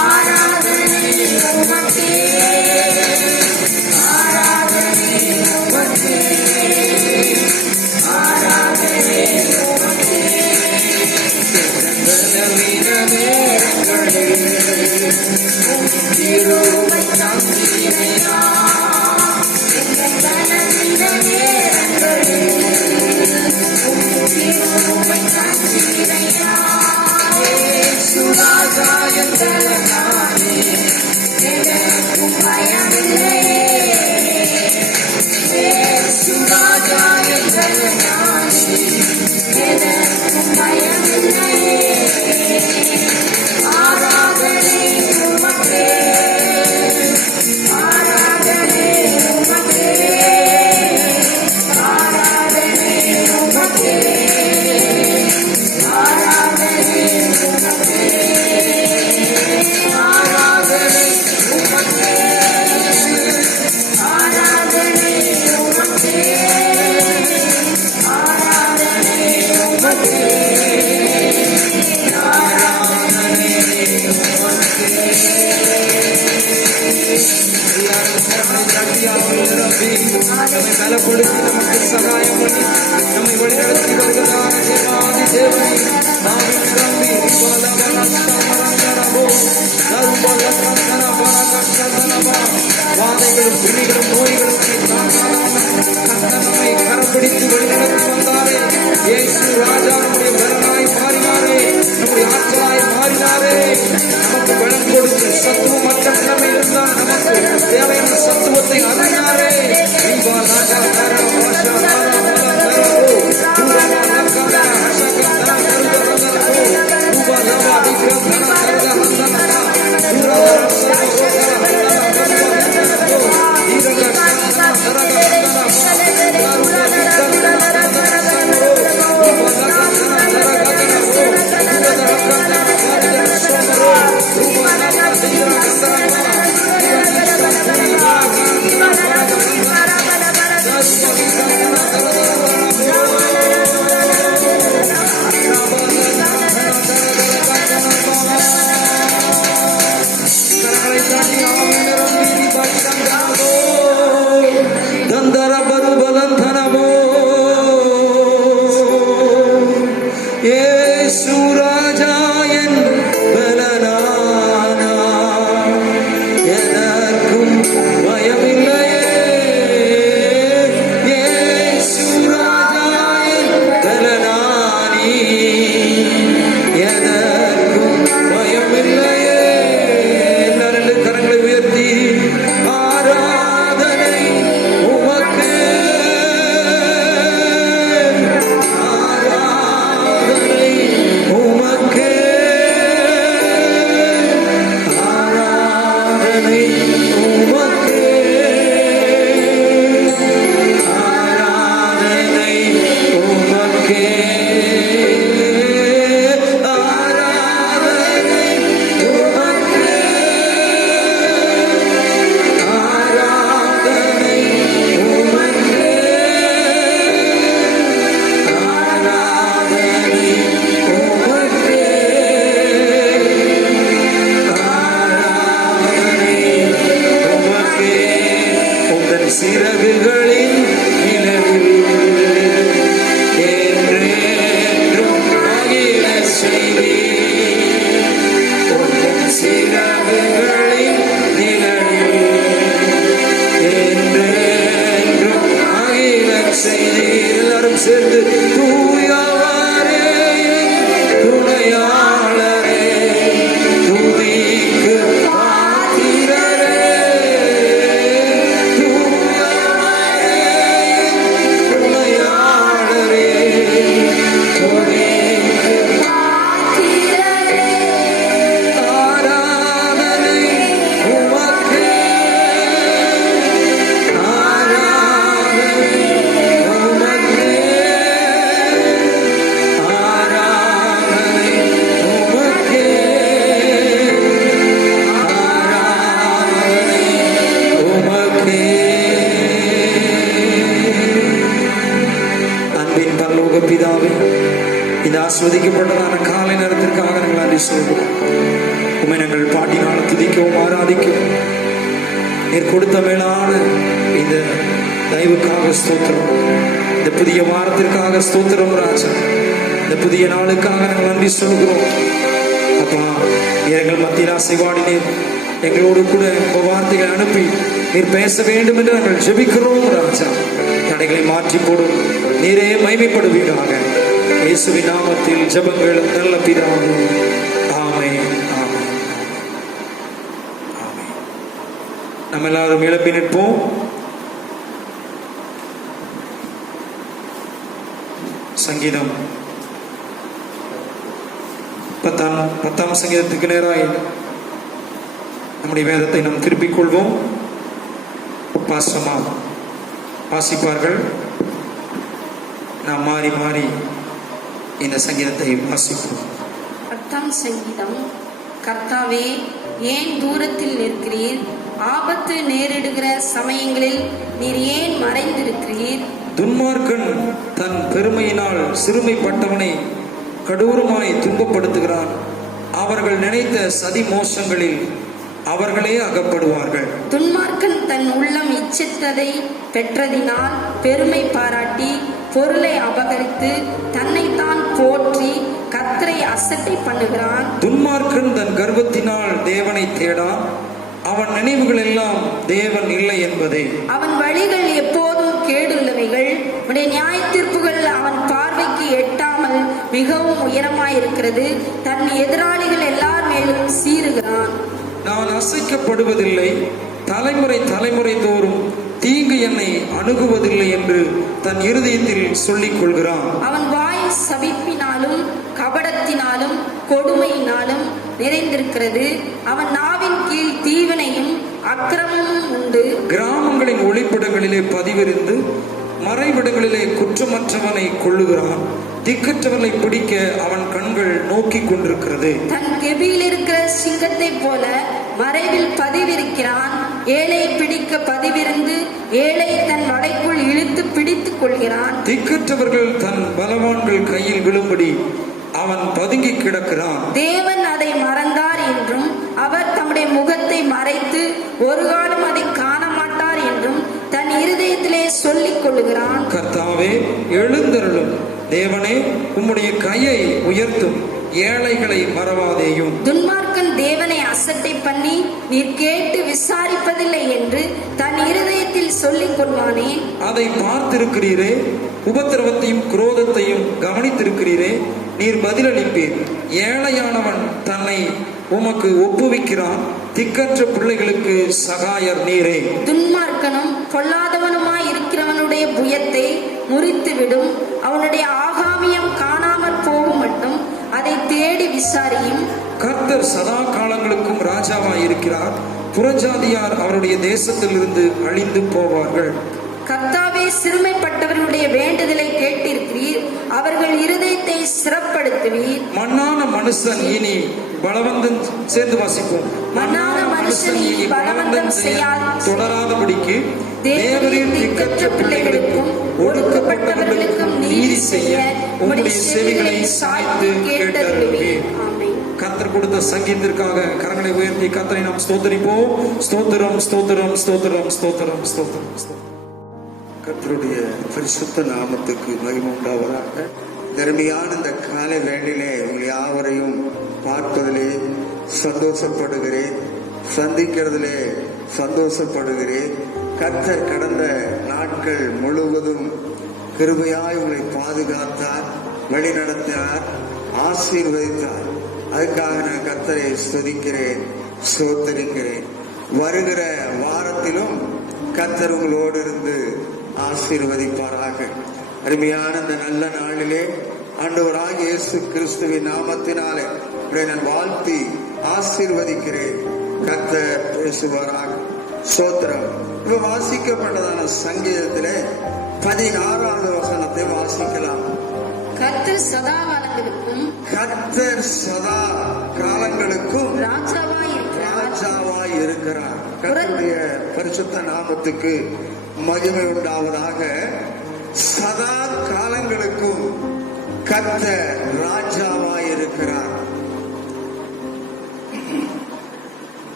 ஆராதனை உமக்கே, ஆராதனை உமக்கே, ஆராதனை உமக்கே. திருவை தாங்கினையா, எங்கள் பலவீன நேரங்களில் திருவை தாங்கினையா. சுராஜா எங்கள் நானே, எனக்கும் பயமில்லையே. சுராஜா எங்கள் நானே, எனக்கும் பயமில்லையே. ஆராதனை உமக்கே, ஆராதனை உமக்கே, ஆராதனை உமக்கே, ஆராதனை உமக்கே, ஆராதனை உமக்கே, நமக்கு சகாயம் பண்ணி நம்மை வழிநடத்தி வருகிறார் தேவாதி தேவனை நாவின் நம்பி வாதைகளும் பிணிகளும் நோய்களும் நம்மை கரப்பிடித்து வழிநடத்தி வந்தாரே. இயேசு ராஜா நம்முடைய பலனாய் மாறினாரே, நம்முடைய ஆற்றலாய் மாறினாரே. நமக்கு பலம் கொடுத்து சத்துவம் மற்ற நிலைமை இருந்தால் நமக்கு தேவையான சத்துவத்தை அறிந்தாரே. ஆஸ்வதிக்கப்பட்டதான காலை நேரத்திற்காக நாங்கள் நன்றி சொல்கிறோம். உம்மை நாங்கள் பாட்டினால் துதிக்கவும் ஆராதிக்கவும் நீர் கொடுத்த மேலான இந்த தயவுக்காக ஸ்தோத்திரம். இந்த புதிய வாரத்திற்காக ஸ்தோத்திரம் ராஜா. இந்த புதிய நாளுக்காக நாங்கள் நன்றி சொல்கிறோம். அப்பா, எங்கள் மத்தியில் ஆசைவாடினீர் எங்களோடு கூட வார்த்தைகளை அனுப்பி நீர் பேச வேண்டும் என்று நாங்கள் ஜெபிக்கிறோம் ராஜா. தடைகளை மாற்றி போடும், நீரே மகிமைப்படுவீராக. இயேசுவின் நாமத்தில் ஜெபங்கள் நல்ல பிதாவே, ஆமென், ஆமென், ஆமென். நம்ம எல்லாரும் எழுப்பி நிற்போம். சங்கீதம் 10ஆம் சங்கீதத்துக்கு நேராக நம்முடைய வேதத்தை நாம் திருப்பிக் கொள்வோம். பாசமாக வாசிப்பார்கள். நாம் மாறி மாறி இந்த சங்கீதத்தை வாசிப்போம். 10ஆம் சங்கீதம். கர்த்தாவே, ஏன் தூரத்தில் நிற்கிறீர்? ஆபத்து நேரிடுகிற சமயங்களில் நீர் ஏன் மறைந்திருக்கிறீர்? துன்மார்க்கன் தன் பெருமையினால் சிறுமைப்பட்டவனை கடூரமாய் துன்பப்படுத்துகிறான். அவர்கள் நினைத்த சதி மோசங்களில் அவர்களே அகப்படுவார்கள். துன்மார்க்கன் தன் உள்ளம் இச்சித்ததை பெற்றதினால் பெருமை பாராட்டி பொருளை அபகரித்து தன்னைத்தான் போற்றி கர்த்தரை அசட்டை பண்ணுகிறான். துன்மார்க்கன் தன் கர்வத்தினால் தேவனை தேடான், அவன் நினைவுகள் எல்லாம் தேவன் இல்லை என்பதே. அவன் வழிகள் எப்போதும் கேடுள்ளவைகள், உடைய நியாய தீர்ப்புகள் அவன் பார்வைக்கு எட்டாமல் மிகவும் உயரமாயிருக்கிறது. தன் எதிராளிகள் எல்லார் மேலும் சீறுகிறான். நான் அசைக்கப்படுவதில்லை, தலைமுறை தலைமுறை தோறும் தீங்கு என்னை அணுகுவதில்லை என்று தன் இருதயத்தில் சொல்லிக் கொள்கிறான். அவன் வாய் சபிப்பினாலும் கபடத்தினாலும் கொடுமையினாலும் நிறைந்திருக்கிறது. அவன் நாவின் கீழ் தீவினையும் அக்கிரமமும் உண்டு. கிராமங்களின் ஒளிப்படங்களிலே பதிவிருந்து மறைவிடங்களிலே குற்றமற்றவனை கொள்ளுகிறான். திக்கற்றவனை பிடிக்க அவன் கண்கள் நோக்கி கொண்டிருக்கிறது. தன் கெபியில் இருக்கிற சிங்கத்தை போல மறைவில் பதிவிருக்கிறான். ஏழை பிடிக்க பதிவிருந்து ஏழை தன் வலைக்குள் இழுத்து பிடித்துக் கொள்கிறான். திக்கற்றவர்கள் தன் பலவான்கள் கையில் விழும்படி அவன் பதுங்கி கிடக்கிறான். தேவன் அதை மறந்தார் என்றும் அவர் தம்முடைய முகத்தை மறைத்து ஒரு காலம் அதை காண மாட்டார் என்றும் தன் இருதயத்திலே சொல்லிக் கொள்ளுகிறான். கர்த்தாவே எழுந்தருளும், தேவனே உம்முடைய கையை உயர்த்தும், ஏழைகளை மறவாதேயும். துன்மார்க்கன் தேவனை அசட்டை பண்ணி நீர் கேட்டு விசாரிப்பதில்லை என்று தன் இருதயத்தில் சொல்லிக் கொள்வானே. அதை பார்த்திருக்கிறீரே, உபத்திரவத்தையும் குரோதத்தையும் கவனித்திருக்கிறீரே, நீர் பதிலளிப்பீர். ஏழையானவன் தன்னை உமக்கு ஒப்புவிக்கிறான், திக்கற்ற பிள்ளைகளுக்கு சகாயர் நீரே. துன்மார்க்கனும் பொல்லாதவனுமாய் இருக்கிறவனுடைய புயத்தை முறித்துவிடும், அவனுடைய ஆகாமியம் காணாமற் போகும் மட்டும் அதை தேடி விசாரியும். கர்த்தர் சதா காலங்களுக்கும் ராஜாவாய் இருக்கிறார், புறஜாதியார் அவருடைய தேசத்திலிருந்து அழிந்து போவார்கள். கர்த்தாவே சிறுமைப்பட்டவர்களுடைய வேண்டுதலை கேட்டிருக்கிறீர், அவர்கள் இருதயத்தை சிறப்படுத்துவீர். மண்ணான மனுஷன் இனி பலவந்தம் சேர்ந்து வாசிப்போம். மண்ணான மனுஷன் இனி பலவந்தம் செய்யாது தொடராதபடிக்கு தேவரீர் திக்கற்ற பிள்ளைகளுக்கும் ஒடுக்கப்பட்டவர்களுக்கும் நீதி செய்ய உம்முடைய செவிகளை சாய்த்து கேட்டருளுவீர். ஆமென். கர்த்தர் கொடுத்த சங்கீதத்திற்காக கரங்களை உயர்த்தி கர்த்தரை நாம் ஸ்தோத்திரிப்போம். ஸ்தோத்திரம் ஸ்தோத்திரம் ஸ்தோத்திரம் ஸ்தோத்திரம் ஸ்தோத்திரம் ஸ்தோத்திரம். கர்த்தருடைய பரிசுத்த நாமத்துக்கு மகிமை உண்டாவதாக. திறமையான இந்த காலை வேளையிலே உங்கள் யாவரையும் பார்ப்பதிலே சந்தோஷப்படுகிறேன், சந்திக்கிறதிலே சந்தோஷப்படுகிறேன். கர்த்தர் கடந்த நாட்கள் முழுவதும் கிருபையாய் உங்களை பாதுகாத்தார், வழிநடத்தினார், ஆசீர்வதித்தார். அதுக்காக நான் கர்த்தரை ஸ்துதிக்கிறேன், ஸ்தோத்தரிக்கிறேன். வருகிற வாரத்திலும் கர்த்தர் உங்களோடு இருந்து ஆசீர்வதிப்பாராக. அருமையான இந்த நல்ல நாளிலே ஆண்டவராகிய இயேசு கிறிஸ்துவின் நாமத்தினாலே உங்களை நான் வாழ்த்தி ஆசீர்வதிக்கிறேன். கர்த்தர் பேசுவாராக. ஸ்தோத்திரம். இப்ப வாசிக்கப்பட்டதான சங்கீதத்திலே 16வது வசனத்தை வாசிக்கலாம். கர்த்தர் சதா காலங்களுக்கும் கர்த்தர் சதா காலங்களுக்கும் ராஜாவாய் இருக்கிறார். கர்த்தருடைய பரிசுத்த நாமத்துக்கு மகிமை உண்டாவதாக. சதா காலங்களுக்கும் கர்த்தர் ராஜாவாய் இருக்கிறார்.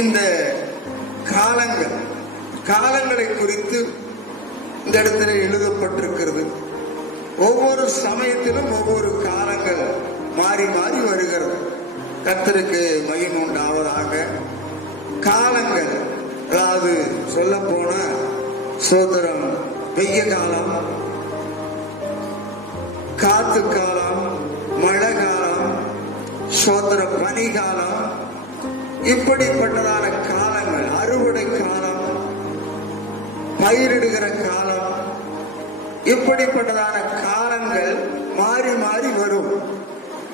இந்த காலங்களை குறித்து இந்த இடத்துல எழுதப்பட்டிருக்கிறது. ஒவ்வொரு சமயத்திலும் ஒவ்வொரு காலங்கள் மாறி மாறி வருகிறது. கர்த்தருக்கு மகிமை உண்டாவதாக. காலங்கள், அதாவது சொல்ல போன சோதரம், வெய்ய காலம், காத்து காலம், மழை காலம், சோதர பனி காலம், இப்படிப்பட்டதான காலங்கள், அறுவடை காலம், பயிரிடுகிற காலம், இப்படிப்பட்டதான காலங்கள் மாறி மாறி வரும்.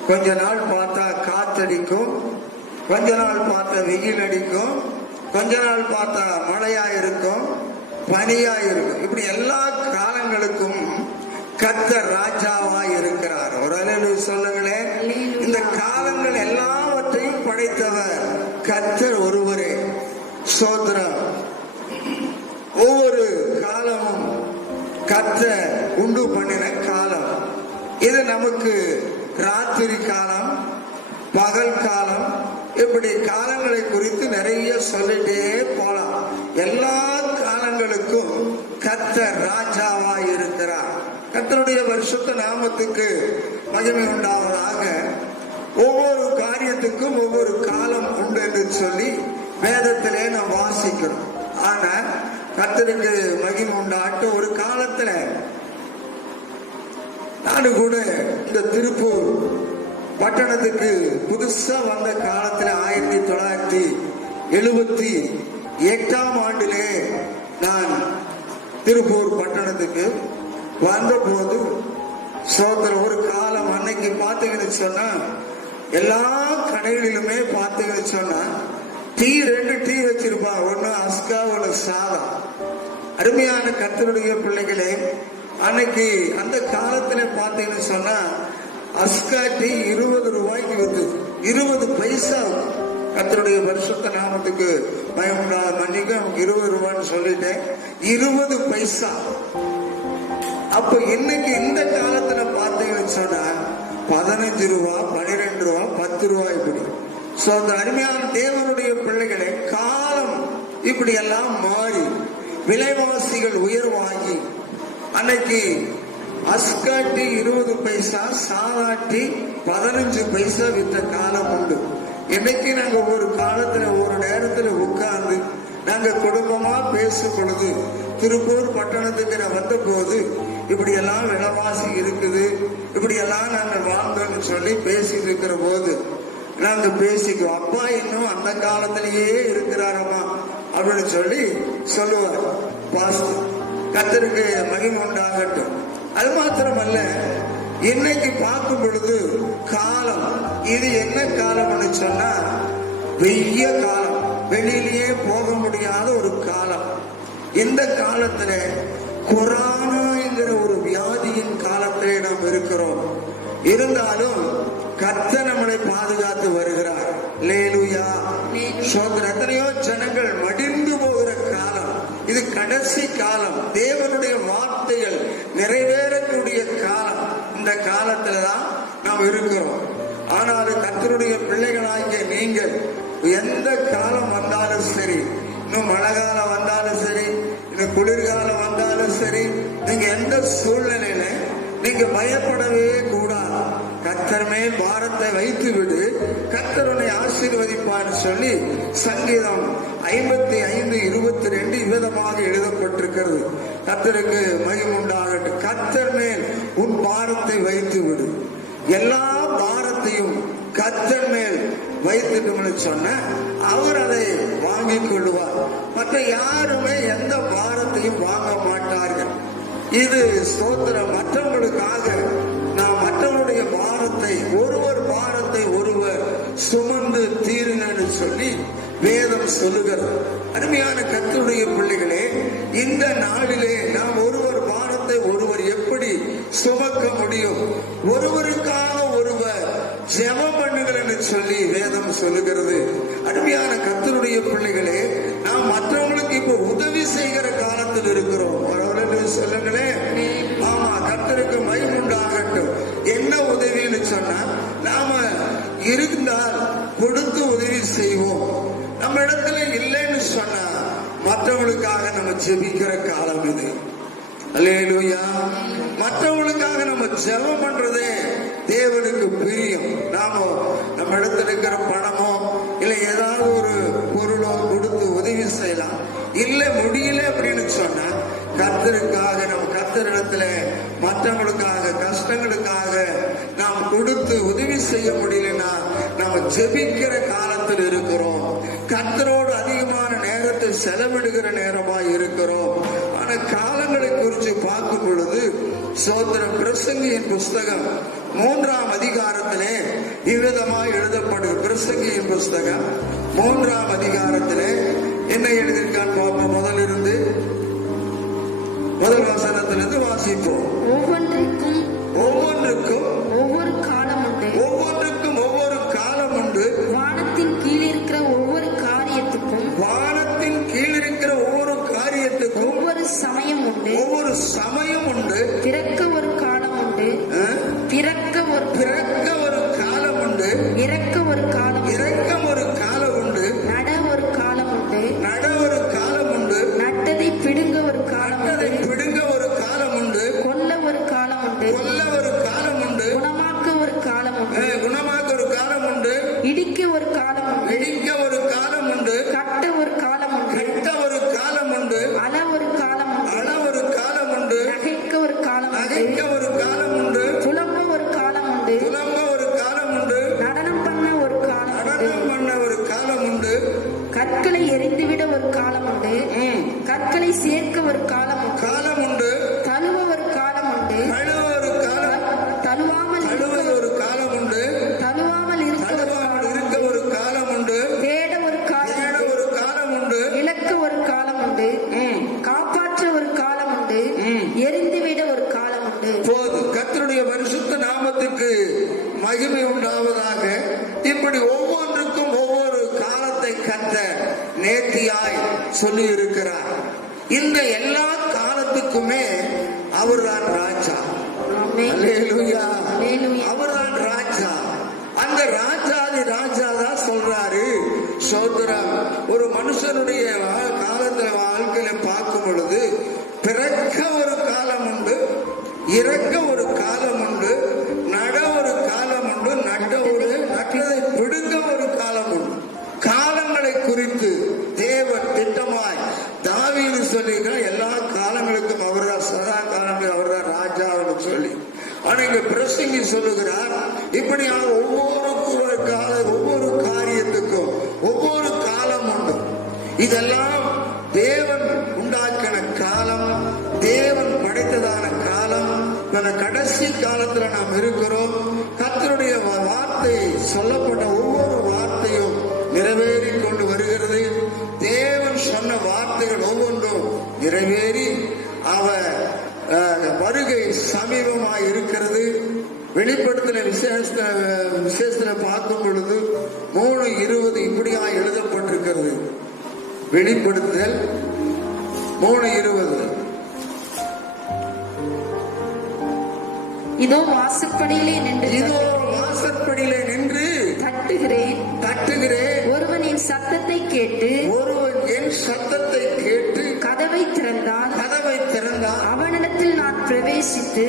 கொஞ்ச நாள் பார்த்தா காத்தடிக்கும், கொஞ்ச நாள் பார்த்தா வெயில் அடிக்கும், கொஞ்ச நாள் பார்த்தா மழையா இருக்கும், பனியா இருக்கும். இப்படி எல்லா காலங்களுக்கும் கர்த்தர் ராஜாவாய் இருக்கிறார். ஒரு அல்லேலூயா சொல்லுங்களே. இந்த காலங்கள் எல்லாவற்றையும் படைத்தவர் கர்த்தர் ஒருவரே. ஸ்தோத்திரம். ஒவ்வொரு காலமும் கர்த்தர் உண்டு பண்ணின காலம். இது நமக்கு ராத்திரி காலம், பகல் காலம், இப்படி காலங்களை குறித்து நிறைய சொல்லிட்டே போலாம். எல்லா காலங்களுக்கும் கர்த்தர் ராஜாவாய் இருக்கிறார். கர்த்தருடைய பரிசுத்த நாமத்துக்கு மகிமை உண்டாவதாக. ஒவ்வொரு காரியத்துக்கும் ஒவ்வொரு காலம் உண்டு என்று சொல்லி வேதத்திலே நாம் வாசிக்கிறோம். ஆனா கர்த்தருக்கு மகிமை உண்டாட்டு ஒரு காலத்துல நானு கூட இந்த திருப்பூர் பட்டணத்துக்கு புதுசா வந்த காலத்துல 1978 ஆண்டிலே நான் திருப்பூர் பட்டணத்துக்கு வந்த போது சோதரர் ஒரு காலம் அன்னைக்கு பார்த்தீங்கன்னு சொன்னா எல்லா கடைகளிலுமே பார்த்தீங்கன்னு சொன்னா ரெண்டு டீ வச்சிருப்பா. ஒண்ணு அஸ்கா, ஒண்ணு சாதா. அருமையான கர்த்தருடைய பிள்ளைகளே, அன்னைக்கு அந்த காலத்துல பார்த்தீங்கன்னு சொன்னா அஸ்கா டீ 20 ரூபாய்க்கு விற்று 20 பைசா. கர்த்தருடைய பரிசுத்த நாமத்துக்கு பயமுண்டாத மன்னிக்கும் 20 ரூபான்னு சொல்லிட்டேன். 20 பைசா. அப்ப இன்னைக்கு இந்த காலத்துல பார்த்தீங்கன்னு சொன்னா 15 ரூபா, 12 ரூபா, 10 ரூபா இப்படி. சோ அந்த அருமையான தேவனுடைய பிள்ளைகளே, காலம் இப்படி எல்லாம் மாறி விலைவாசிகள் உயர்வாகி அன்னைக்கு அஸ்காட்டி 20 பைசா, சாதாட்டி 15 பைசா வித்த காலம் உண்டு. இன்னைக்கு நாங்க ஒரு காலத்துல ஒரு நேரத்துல உட்கார்ந்து நாங்க குடும்பமா பேசும் பொழுது திருப்பூர் பட்டணத்துக்கு நான் வந்த போது இப்படி எல்லாம் விலைவாசி இருக்குது, இப்படி எல்லாம் நாங்க வாழ்ந்தோம்னு சொல்லி பேசிட்டு இருக்கிற போது நாங்க பேசிக்குவோம். அப்பா இன்னும் அந்த காலத்திலேயே இருக்கிறாரம்மா அப்படின்னு சொல்லி சொல்லுவார் பாஸ்டர். கர்த்தருக்கு மகிமை உண்டாகட்டும். அது மாத்திரமல்ல, இன்னைக்கு பார்க்கும் பொழுது காலம் இது என்ன காலம்னு சொன்னா வெய்ய காலம், வெளியிலேயே போக முடியாத ஒரு காலம். இந்த காலத்துல கொரோனா என்கிற ஒரு வியாதியின் காலத்திலே நாம் இருக்கிறோம். இருந்தாலும் கர்த்தர் நம்மளை பாதுகாத்து வருகிறார். அல்லேலூயா. எத்தனையோ ஜனங்கள் மடிந்து போகிற காலம் இது. கடைசி காலம், தேவனுடைய வார்த்தைகள் நிறைவேறக்கூடிய காலம். இந்த காலத்துலதான் நாம் இருக்கிறோம். ஆனாலும் கர்த்தருடைய பிள்ளைகளாகிய நீங்கள் எந்த காலம் வந்தாலும் சரி, இன்னும் மழை காலம் வந்தாலும் சரி, இன்னும் குளிர்காலம் வந்தாலும் சரி, நீங்க எந்த சூழ்நிலையில நீங்க பயப்படவே கூடாது. கர்த்தர் மேல் பாரத்தை வைத்து விடு, கர்த்தர் உன்னை ஆசீர்வதிப்பான்னு சொல்லி சங்கீதம் 55:22 விதமாக எழுதப்பட்டிருக்கிறது. கர்த்தருக்கு மகிமை உண்டாகட்டும். கர்த்தர் மேல் உன் பாரத்தை வைத்து விடு. எல்லா பாரத்தையும் கர்த்தர் மேல் வைத்துட்டோம்னு சொன்ன அவர் அதை வாங்கிக் கொள்வார். மற்ற யாருமே எந்த பாரத்தையும் வாங்க மாட்டார்கள். இது ஸ்தோத்திரம். மற்றவங்களுக்காக நாம் மற்றவருடைய பாரத்தை, ஒருவர் பாரத்தை ஒருவர் சுமந்து தீருங்கன்னு சொல்லி வேதம் சொல்லுகிறது. அருமையான கர்த்தருடைய பிள்ளைகளே, இந்த நாளிலே நாம் ஒருவர் பாரத்தை ஒருவர் எப்படி சுமக்க முடியும்? ஒருவருக்காக ஒருவர் ஜெபம் பண்ணுங்கள் என்று சொல்லி வேதம் சொல்லுகிறது. அருமையான கர்த்தருடைய பிள்ளைகளே, நாம் மற்றவங்களுக்கு இப்ப உதவி செய்கிற காலத்தில் இருக்கிறோம். சொல்லுங்களே. ஆமா, கர்த்தருக்கு மகிமை உண்டாகட்டும். என்ன உதவின்னு சொன்னா, நாம இருந்தால் கொடுத்து உதவி செய்வோம். நம்ம இடத்துல இல்லைன்னு சொன்னா மற்றவங்களுக்காக நம்ம ஜெபிக்கிற காலம் இது. அல்லேலூயா. மற்றவங்களுக்காக நம்ம ஜெபம் பண்றதே தேவனுக்கு பிரியம். நாம நம்ம இடத்துல இருக்கிற பணமோ இல்ல ஏதாவது ஒரு பொருளோ கொடுத்து உதவி செய்யலாம். இல்ல முடியல அப்படின்னு சொன்னா கர்த்தருக்காக நம்ம கர்த்தரிடத்துல மற்றவங்களுக்காக கஷ்டங்களுக்காக நாம் கொடுத்து உதவி செய்ய முடியலன்னா நம்ம ஜெபிக்கிற காலத்தில் இருக்கிறோம். கர்த்தரோடு அதிகமான நேரத்தை செலவிடுகிற நேரமா இருக்கிறோம். ஆனா காலங்களை குறித்து பார்க்கும் பொழுது சோதரன் பிரசங்கியின் புஸ்தகம் 3ஆம் அதிகாரத்திலே இவ்விதமாக எழுதப்படுகிற பிரசங்கியின் புஸ்தகம் 3ஆம் அதிகாரத்திலே என்ன எழுதியிருக்கான்னு பார்ப்போம். முதல் வசனத்திலிருந்து வாசிப்போம். ஒவ்வொன்றுக்கும் ஒவ்வொரு காலம் உண்டு. ஒவ்வொன்றுக்கும் ஒவ்வொரு காலம் உண்டு. வானத்தின் கீழ் இருக்கிற ஒவ்வொரு காரியத்துக்கும் ஒவ்வொரு சமயம் உண்டு. பிறக்க ஒரு காலம் உண்டு. இறக்க ஒரு காலம் உண்டு. போது. கர்த்தருடைய பரிசுத்த நாமத்துக்கு மகிமை உண்டாவதாக. இப்படி ஒவ்வொன்றுக்கும் ஒவ்வொரு காலத்தை கர்த்தர் நேர்த்தியாய் சொல்லி இருக்கிறார். இந்த எல்லா காலத்துக்குமே அவர்தான் ராஜா. அல்லேலூயா. அவர்தான் ராஜா. அந்த ராஜாதி ராஜா தான் சொல்றாரு சோதரம். ஒரு மனுஷனுடைய காலத்துல வாழ்க்கையில பார்க்கும் பொழுது பிறக்க ஒரு காலம் உண்டு, இறக்க ஒரு காலம் உண்டு, நட ஒரு காலம் உண்டு, நட்டதை பிடுங்க ஒரு காலம் உண்டு. காலங்களை குறித்து தேவன் திட்டமாய் தாவீது சொல்லுகிறார். எல்லா காலங்களுக்கும் அவர்தான் சதா காலங்கள் அவர்தான் ராஜா என்று சொல்லி. ஆனா இங்க பிரசங்கி சொல்லுகிறார், இப்படியாக ஒவ்வொரு காரியத்துக்கும் ஒவ்வொரு காலம் உண்டு. இதெல்லாம் தேவன் உண்டாக்கின காலம், தேவன் படைத்ததான காலம். கடைசி காலத்துல நாம் இருக்கிறோம். கர்த்தருடைய வார்த்தை சொல்லப்பட்ட ஒவ்வொரு வார்த்தையும் நிறைவேறி கொண்டு வருகிறது. தேவன் சொன்ன வார்த்தைகள் ஒவ்வொன்றும் நிறைவேறி அவர் வருகை சமீபமாய் இருக்கிறது. வெளிப்படுத்தின விசேஷத்துல பார்க்கும் பொழுது 3:20 இப்படியா எழுதப்பட்டிருக்கிறது. வெளிப்படுத்தல் 3:20. இதோ வாசற்படியிலே நின்று தட்டுகிறேன். ஒருவன் என் சத்தத்தை கேட்டு கதவை திறந்தான். அவனிடத்தில் நான் பிரவேசித்து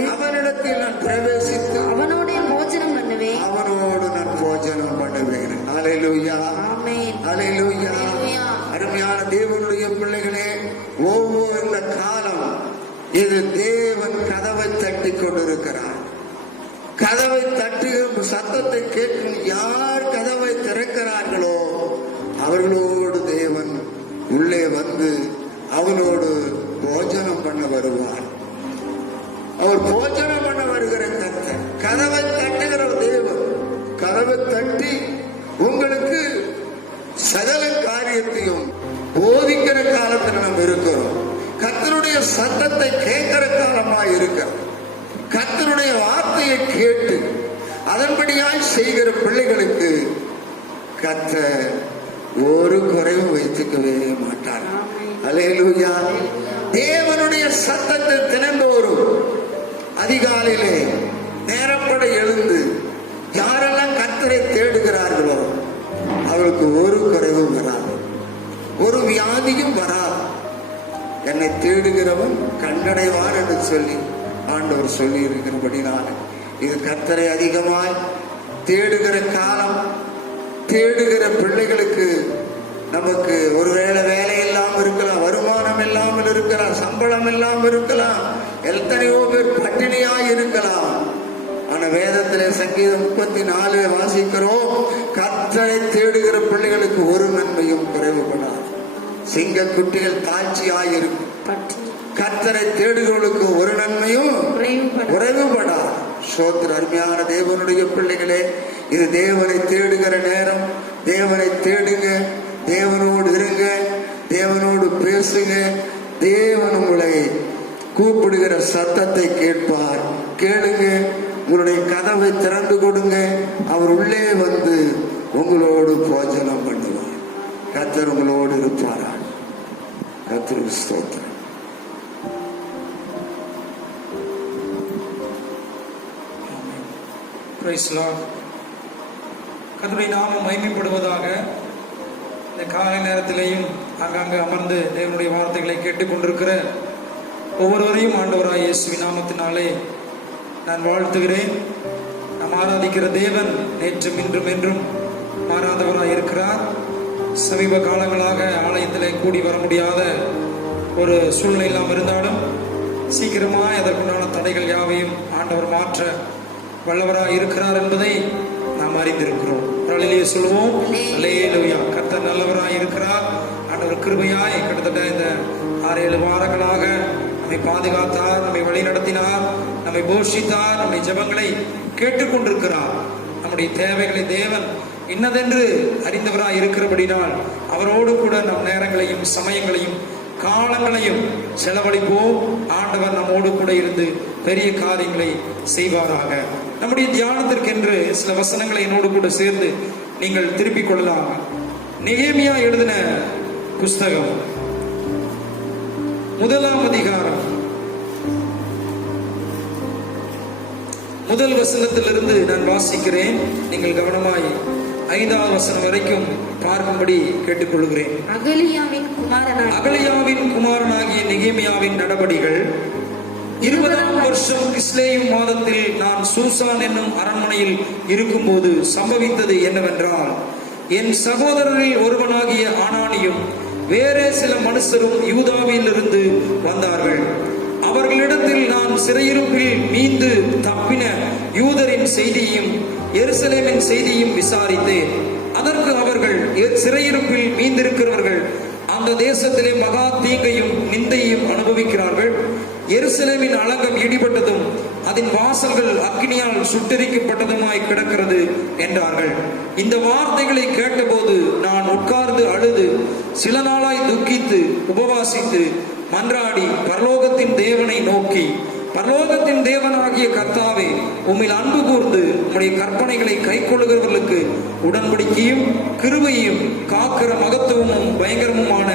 அவனோடு போஜனம் பண்ணுவேன். அல்லேலூயா. ஆமென். அல்லேலூயா. அருமையான தேவனுடைய பிள்ளைகளே, ஒவ்வொரு காலம் இது தேவன் கதவை தட்டி கொண்டிருக்கிறார். கதவை தட்டுகிற சத்தத்தை கேட்கும் யார் கதவை திறக்கிறார்களோ அவர்களோடு தேவன் உள்ளே வந்து அவனோடு போஜனம் பண்ண வருவார். அவர் போஜனம் பண்ண வருகிற கர்த்தர், கதவை தட்டுகிற தேவன். கதவை தட்டி உங்களுக்கு சகல காரியத்தையும் போதிக்கிற காலத்தில் நாம் இருக்கிறோம். கர்த்தருடைய சத்தத்தை கேட்கிற காலமாய் இருக்கிறோம். கர்த்தருடைய வார்த்தையை கேட்டு அதன்படியாய் செய்கிற பிள்ளைகளுக்கு கர்த்தர் ஒரு குறைவும் வைத்துக்கவே மாட்டார். அல்லேலூயா. தேவனுடைய சத்தத்தை தினந்தோறும் அதிகாலையிலே நேரப்பட எழுந்து யாரெல்லாம் கர்த்தரை தேடுகிறார்களோ அவளுக்கு ஒரு குறைவும் வராது, ஒரு வியாதியும் வராது. என்னை தேடுகிறவன் கண்டடைவான் என்று சொல்லி ஆண்டவர் சொல்லி இருக்கிறபடினால இது கர்த்தரை அதிகமாய் தேடுகிற காலம். தேடுகிற பிள்ளைகளுக்கு நமக்கு ஒருவேளை வேலை இல்லாமல் இருக்கலாம், வருமானம் இல்லாமல் இருக்கலாம், சம்பளம் இல்லாமல் இருக்கலாம், எத்தனையோ பேர் பட்டினியாய் இருக்கலாம். ஆனா வேதத்திலே சங்கீதம் 34 வாசிக்கிறோம், கர்த்தரை தேடுகிற பிள்ளைகளுக்கு ஒரு நன்மையும் குறைவுபடாது. சிங்க குட்டிகள் தாழ்ச்சியாய் இருக்கும். கர்த்தரை தேடுகிறவர்களுக்கு ஒரு நன்மையும் குறைவுபடாது. சோத்திர அருமையான தேவனுடைய பிள்ளைகளே, இது தேவனை தேடுகிற நேரம். தேவனை தேடுங்க, தேவனோடு இருங்க, தேவனோடு பேசுங்க. தேவன் உங்களை கூப்பிடுகிற சத்தத்தை கேட்பார். கேளுங்க, உங்களுடைய கதவை திறந்து கொடுங்க, அவர் உள்ளே வந்து உங்களோடு போஜனம் பண்ணுவார். கர்த்தர் உங்களோடு இருப்பாரா? கர்த்தருக்கு ஸ்தோத்திரம். கர்த்தருடைய நாமம் மகிமைப்படுவதாக. இந்த காலை நேரத்திலேயும் அங்கங்கே அமர்ந்து தேவனுடைய வார்த்தைகளை கேட்டுக்கொண்டிருக்கிற ஒவ்வொருவரையும் ஆண்டவராய் இயேசுவின் நாமத்தினாலே நான் வாழ்த்துகிறேன். நாம் ஆராதிக்கிற தேவன் நேற்றும் இன்றும் என்றும் மாறாதவராய் இருக்கிறார். சமீப காலங்களாக ஆலயத்திலே கூடி வர முடியாத ஒரு சூழ்நிலை இல்லாமல் இருந்தாலும் சீக்கிரமாக அதற்குண்டான தடைகள் யாவையும் ஆண்டவர் மாற்ற வல்லவராய் இருக்கிறார் என்பதை நாம் அறிந்திருக்கிறோம். அல்லேலூயா சொல்லுவோம். அல்லேலூயா. கர்த்தர் நல்லவராய் இருக்கிறார். ஆண்டவர் கிருபையாய் கிட்டத்தட்ட இந்த 6-7 வாரங்களாக நம்மை பாதுகாத்தார், நம்மை வழி நடத்தினார், நம்மை போஷித்தார், நம்முடைய ஜெபங்களை கேட்டுக்கொண்டிருக்கிறார். நம்முடைய தேவைகளை தேவன் இன்னதென்று அறிந்தவராய் இருக்கிறபடினால் அவரோடு கூட நம் நேரங்களையும் சமயங்களையும் காலங்களையும் செலவழிப்போம். ஆண்டவர் நம்மோடு கூட இருந்து பெரிய காரியங்களை செய்வாராக. நம்முடைய தியானத்திற்கென்று சில வசனங்களை என்னோடு கூட சேர்ந்து நீங்கள் திருப்பிக் கொள்ளலாம். நெகேமியா எழுதின புஸ்தகம் 1ஆம் அதிகாரம் 1 வசனத்திலிருந்து நான் வாசிக்கிறேன். நீங்கள் கவனமாய் 5ஆம் வசனம் வரைக்கும் பார்க்கும்படி கேட்டுக்கொள்கிறேன். அகலியாவின் குமாரனாகிய நெகேமியாவின் நடபடிகள் 20ஆம் வருஷம் கிஸ்லேயு மாதத்தில் நான் சூசான் என்னும் அரண்மனையில் இருக்கும்போது சம்பவித்தது என்னவென்றால், என் சகோதரரில் ஒருவனாகிய ஆனானியும் வேறே சில மனுஷரும் யூதாவில் இருந்து வந்தார்கள். அவர்களிடத்தில் நான் சிறையிருப்பில் மீண்டு தப்பின யூதரின் செய்தியும் எருசலேமின் செய்தியும் விசாரித்தேன். அதற்கு அவர்கள், சிறையிருப்பில் மீந்திருக்கிறவர்கள் அந்த தேசத்திலே மகா தீங்கையும் நிந்தையும் அனுபவிக்கிறார்கள். எருசலேமின் அலங்கம் இடிபட்டதும் அதன் வாசல்கள் அக்கினியால் சுட்டெரிக்கப்பட்டதுமாய் கிடக்கிறது என்றார்கள். இந்த வார்த்தைகளை கேட்டபோது நான் உட்கார்ந்து அழுது சில நாளாய் துக்கித்து உபவாசித்து மன்றாடி பரலோகத்தின் தேவனை நோக்கி, பரலோகத்தின் தேவனாகிய கர்த்தாவே, உம்மில் அன்பு கூர்ந்து உம்முடைய கற்பனைகளை கைக்கொள்ளுகிறவர்களுக்கு உடன்படிக்கையும் கிருபையும் காக்கிற மகத்துவமும் பயங்கரமுமான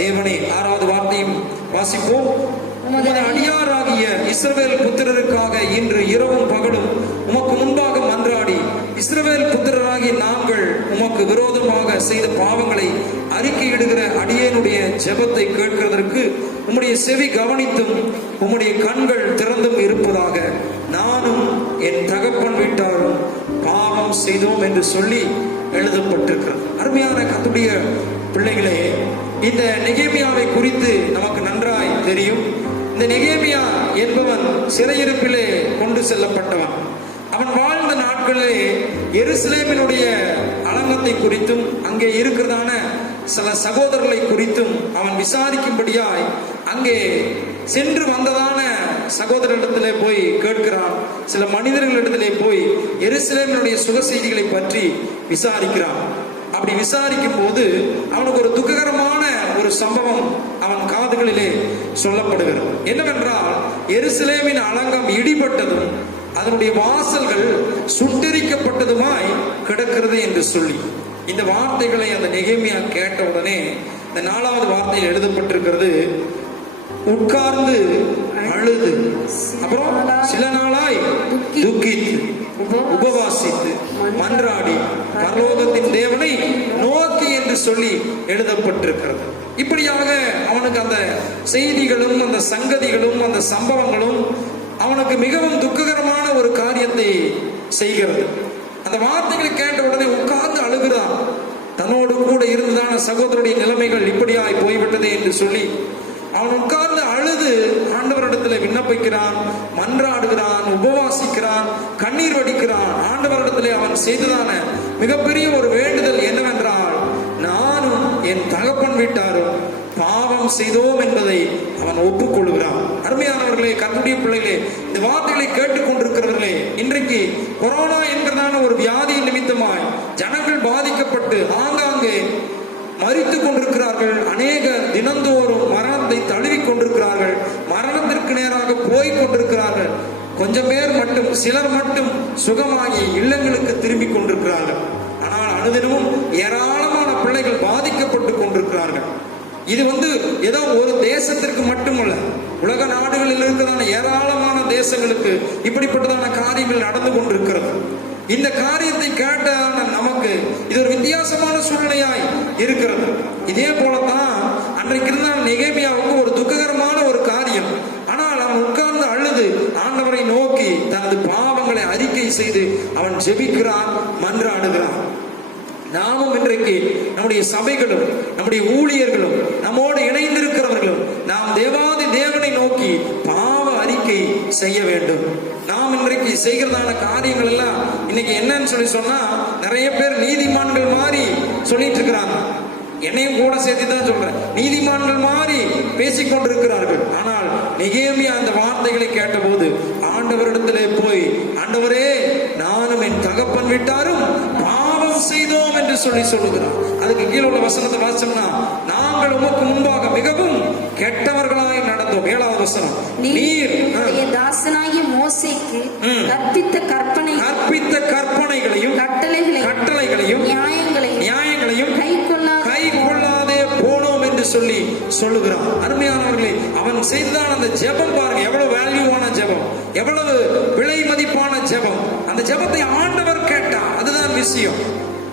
தேவனே. 6வது வார்த்தையும் வாசிப்போம். உமது அடியாராகிய இஸ்ரவேல் புத்திரருக்காக இன்று இரவும் பகலும் உமக்கு முன்பாக மன்றாடி, இஸ்ரவேல் புத்திரராகிய நாங்கள் உமக்கு விரோதமாக செய்த பாவங்களை அறிக்கையிடுகிற அடியேனுடைய ஜெபத்தை கேட்கிறதற்கு உம்முடைய செவி கவனித்தும் உம்முடைய கண்கள் திறந்தும் இருப்பதாக. நானும் என் தகப்பன் வீட்டாரும் பாவம் செய்தோம் என்று சொல்லி எழுதப்பட்டிருக்கிறது. அருமையான கர்த்தருடைய பிள்ளைகளே, இந்த நெகேமியாவை குறித்து நமக்கு நன்றாய் தெரியும். இந்த நெகேமியா என்பவன் சிறையிருப்பிலே கொண்டு செல்லப்பட்டவன். அவன் வாழ்ந்த நாட்களிலே எருசலேமினுடைய அலங்கத்தை குறித்தும் அங்கே இருக்கிறதான சில சகோதரர்களை குறித்தும் அவன் விசாரிக்கும்படியாய் அங்கே சென்று வந்ததான சகோதரரிடத்திலே போய் கேட்கிறான். சில மனிதர்களிடத்திலே போய் எருசலேமினுடைய சுக செய்திகளை பற்றி விசாரிக்கிறான். அப்படி விசாரிக்கும் போது அவனுக்கு ஒரு துக்ககரமான ஒரு சம்பவம் அவன் காதுகளிலே சொல்லப்படுகிறது. என்னவென்றால், எருசலேமின் அலங்கம் இடிபட்டதும் அதனுடைய வாசல்கள் சுட்டெரிக்கப்பட்டதுமாய் கிடக்கிறது என்று சொல்லி, இந்த வார்த்தைகளை அந்த நெகேமியா கேட்ட உடனே இந்த 4வது வார்த்தையில் எழுதப்பட்டிருக்கிறது, உட்கார்ந்து அழுது, அப்புறம் சில நாளாய் துக்கித்து உபவாசித்து மன்றாடி பரலோகத்தின் தேவனை நோக்கி என்று சொல்லி எழுதப்பட்டிருக்கிறது. இப்படியாக அவனுக்கு அந்த செய்திகளும் அந்த சங்கதிகளும் அந்த சம்பவங்களும் அவனுக்கு மிகவும் துக்ககரமான ஒரு காரியத்தை செய்கிறது. அந்த வார்த்தைகளை கேட்ட உடனே உட்கார்ந்து அழுகிறான். தன்னோடு கூட இருந்ததான சகோதரருடைய நிலைமைகள் இப்படியாய் போய்விட்டதே என்று சொல்லி அவன் உட்கார்ந்து அழுது ஆண்டவரிடத்தில் விண்ணப்பிக்கிறான், மன்றாடுகிறான், உபவாசிக்கிறான், கண்ணீர் வடிக்கிறான். ஆண்டவரிடத்தில் அவன் செய்ததான மிகப்பெரிய ஒரு வேண்டுதல் என்னவென்றால், நானும் என் தகப்பன் வீட்டாரும் பாவம் செய்தோம் என்பதை அவன் ஒப்புக்கொள்கிறான். அருமையானவர்களே, கர்த்தருடைய பிள்ளைகளே, இந்த வார்த்தைகளை கேட்டுக்கொண்டிருக்கிறவர்களே, இன்றைக்கு கொரோனா என்கிறதான ஒரு வியாதி நிமித்தமாய் ஜனங்கள் பாதிக்கப்பட்டு ஆங்காங்கே மரித்துக் கொண்டிருக்கிறார்கள். அநேக தினந்தோறும் மரணத்தை தழுவிக் கொண்டிருக்கிறார்கள். மரணத்திற்கு நேராக போய் கொண்டிருக்கிறார்கள். கொஞ்சம் பேர் மட்டும், சிலர் மட்டும் சுகமாகி இல்லங்களுக்கு திரும்பி கொண்டிருக்கிறார்கள். ஆனால் அனுதினமும் ஏராளமான பிள்ளைகள் பாதிக்கப்பட்டு கொண்டிருக்கிறார்கள். இது ஏதோ ஒரு தேசத்திற்கு மட்டுமல்ல, உலக நாடுகளில் இருக்கிறதான ஏராளமான தேசங்களுக்கு இப்படிப்பட்டதான காரியங்கள் நடந்து கொண்டிருக்கிறது. இந்த காரியத்தை கேட்டான நமக்கு இது ஒரு வித்தியாசமான சூழ்நிலையாய் இருக்கிறது. இதே போலதான் அன்றைக்கு இருந்த நெகேமியாவுக்கு ஒரு துக்ககரமான ஒரு காரியம். ஆனால் அவன் உட்கார்ந்து அழுது ஆண்டவரை நோக்கி தனது பாவங்களை அறிக்கை செய்து அவன் ஜெபிக்கிறான், மன்றாடுகிறான். நாமும் இன்றைக்கு நம்முடைய சபைகளும் நம்முடைய ஊழியர்களும் நம்மோடு இணைந்திருக்கிறவர்களும் நாம் தேவாதி தேவனை நோக்கி பாவ அறிக்கை செய்ய வேண்டும். நாம் இன்றைக்கு செய்கிறதான காரியங்கள் எல்லாம் இன்னைக்கு என்னன்னு சொன்னா, நிறைய பேர் நீதிமான்கள் மாதிரி சொல்லிட்டு இருக்கிறாங்க. என்னையும் கூட சேர்த்து தான் சொல்றேன், நீதிமான்கள் மாதிரி பேசிக்கொண்டிருக்கிறார்கள். ஆனால் நெகேமியா அந்த வார்த்தைகளை கேட்டபோது ஆண்டவரிடத்திலே போய், ஆண்டவரே, நானும் என் தகப்பன் வீட்டாரும் பாவம் செய்தோம் என்று சொல்லுகிறார். அதுக்கு கீழே உள்ள வசனத்தை வாசிச்சோம்னா, நாங்கள் உமக்கு முன்பாக மிகவும் கெட்டவர்களாய் நடந்தோம். வாசிப்போம். 7வது வசனம். நீர் உம்முடைய தாசனாகிய மோசேக்கு கற்பித்த கற்பனைகளையும் கட்டளைகளையும் நியாயங்களையும் கை கொள்ளாதே போனோம் என்று சொல்லி சொல்லுகிறான். அருமையானவர்களே, அவன் செய்தான் அந்த ஜெபம் பாருங்க, எவ்வளவு வேல்யூவான ஜெபம், எவ்வளவு விலை மதிப்பான ஜெபம். அந்த ஜெபத்தை ஆண்டவர் கேட்டான். அதுதான் விஷயம்.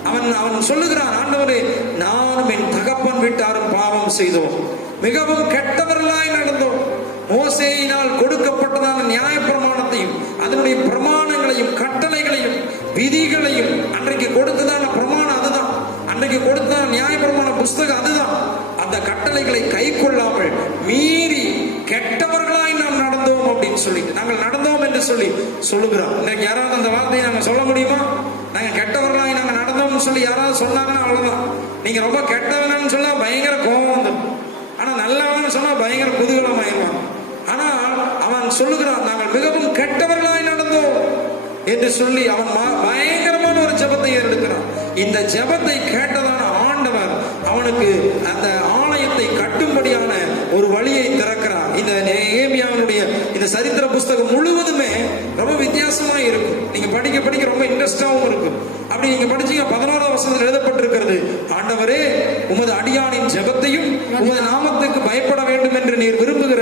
அவன் சொல்லுகிறான், ஆண்டவரே, நானும் என் தகப்பன் வீட்டாரும் பாவம் செய்தோம், மிகவும் கெட்டவர்களாய் நடந்தோம். மோசேயினால் கொடுக்கப்பட்டதான நியாய பிரமாணத்தையும் அதனுடைய பிரமாணங்களையும் கட்டளைகளையும் விதிகளையும் அன்றைக்கு கொடுத்ததான பிரமாணம் அதுதான், அன்றைக்கு கொடுத்ததான நியாய பிரமாண புஸ்தகம் அதுதான். அந்த கட்டளைகளை கை கொள்ளாமல் மீறி கெட்டவர்களாய் நாம் நடந்தோம் அப்படின்னு சொல்லிட்டு நாங்கள் நடந்தோம் என்று சொல்லி சொல்லுகிறோம். இன்னைக்கு யாராவது அந்த வார்த்தையை நாங்க சொல்ல முடியுமா? நாங்க கெட்டவர்களாய் நாங்க நடந்தோம்னு சொல்லி யாராவது சொன்னாங்கன்னா அவ்வளவுதான். நீங்க ரொம்ப கெட்டவங்கன்னு சொன்னா பயங்கர கோபம் வந்துடும். ஆனா நல்லவன்னு சொன்னா பயங்கர குதூகலம் ஆயிடுவான். ஆனா அவன் சொல்லுகிறான், நாங்கள் மிகவும் கெட்டவர்களாய் நடந்தோம் என்று சொல்லி அவன் பயங்கரமான ஒரு ஜெபத்தை ஏறெடுக்கிறான். இந்த ஜெபத்தை கேட்டதான ஆண்டவர் அவனுக்கு அந்த ஆலயத்தை கட்டும்படியான ஒரு வழியை திறக்கிறார். இந்த நெகேமியாவினுடைய இந்த சரித்திர புஸ்தகம் முழுவதுமே ரொம்ப வித்தியாசமா இருக்கும். நீங்க படிக்க படிக்க ரொம்ப இன்ட்ரெஸ்டாகவும் இருக்கும். அப்படி நீங்க படிச்சீங்க 11வது வசனத்தில் எழுதப்பட்டிருக்கிறது, ஆண்டவரே, உமது அடியானின் ஜெபத்தையும் உமது நாமத்துக்கு பயப்பட வேண்டும் என்று நீர் விரும்புகிற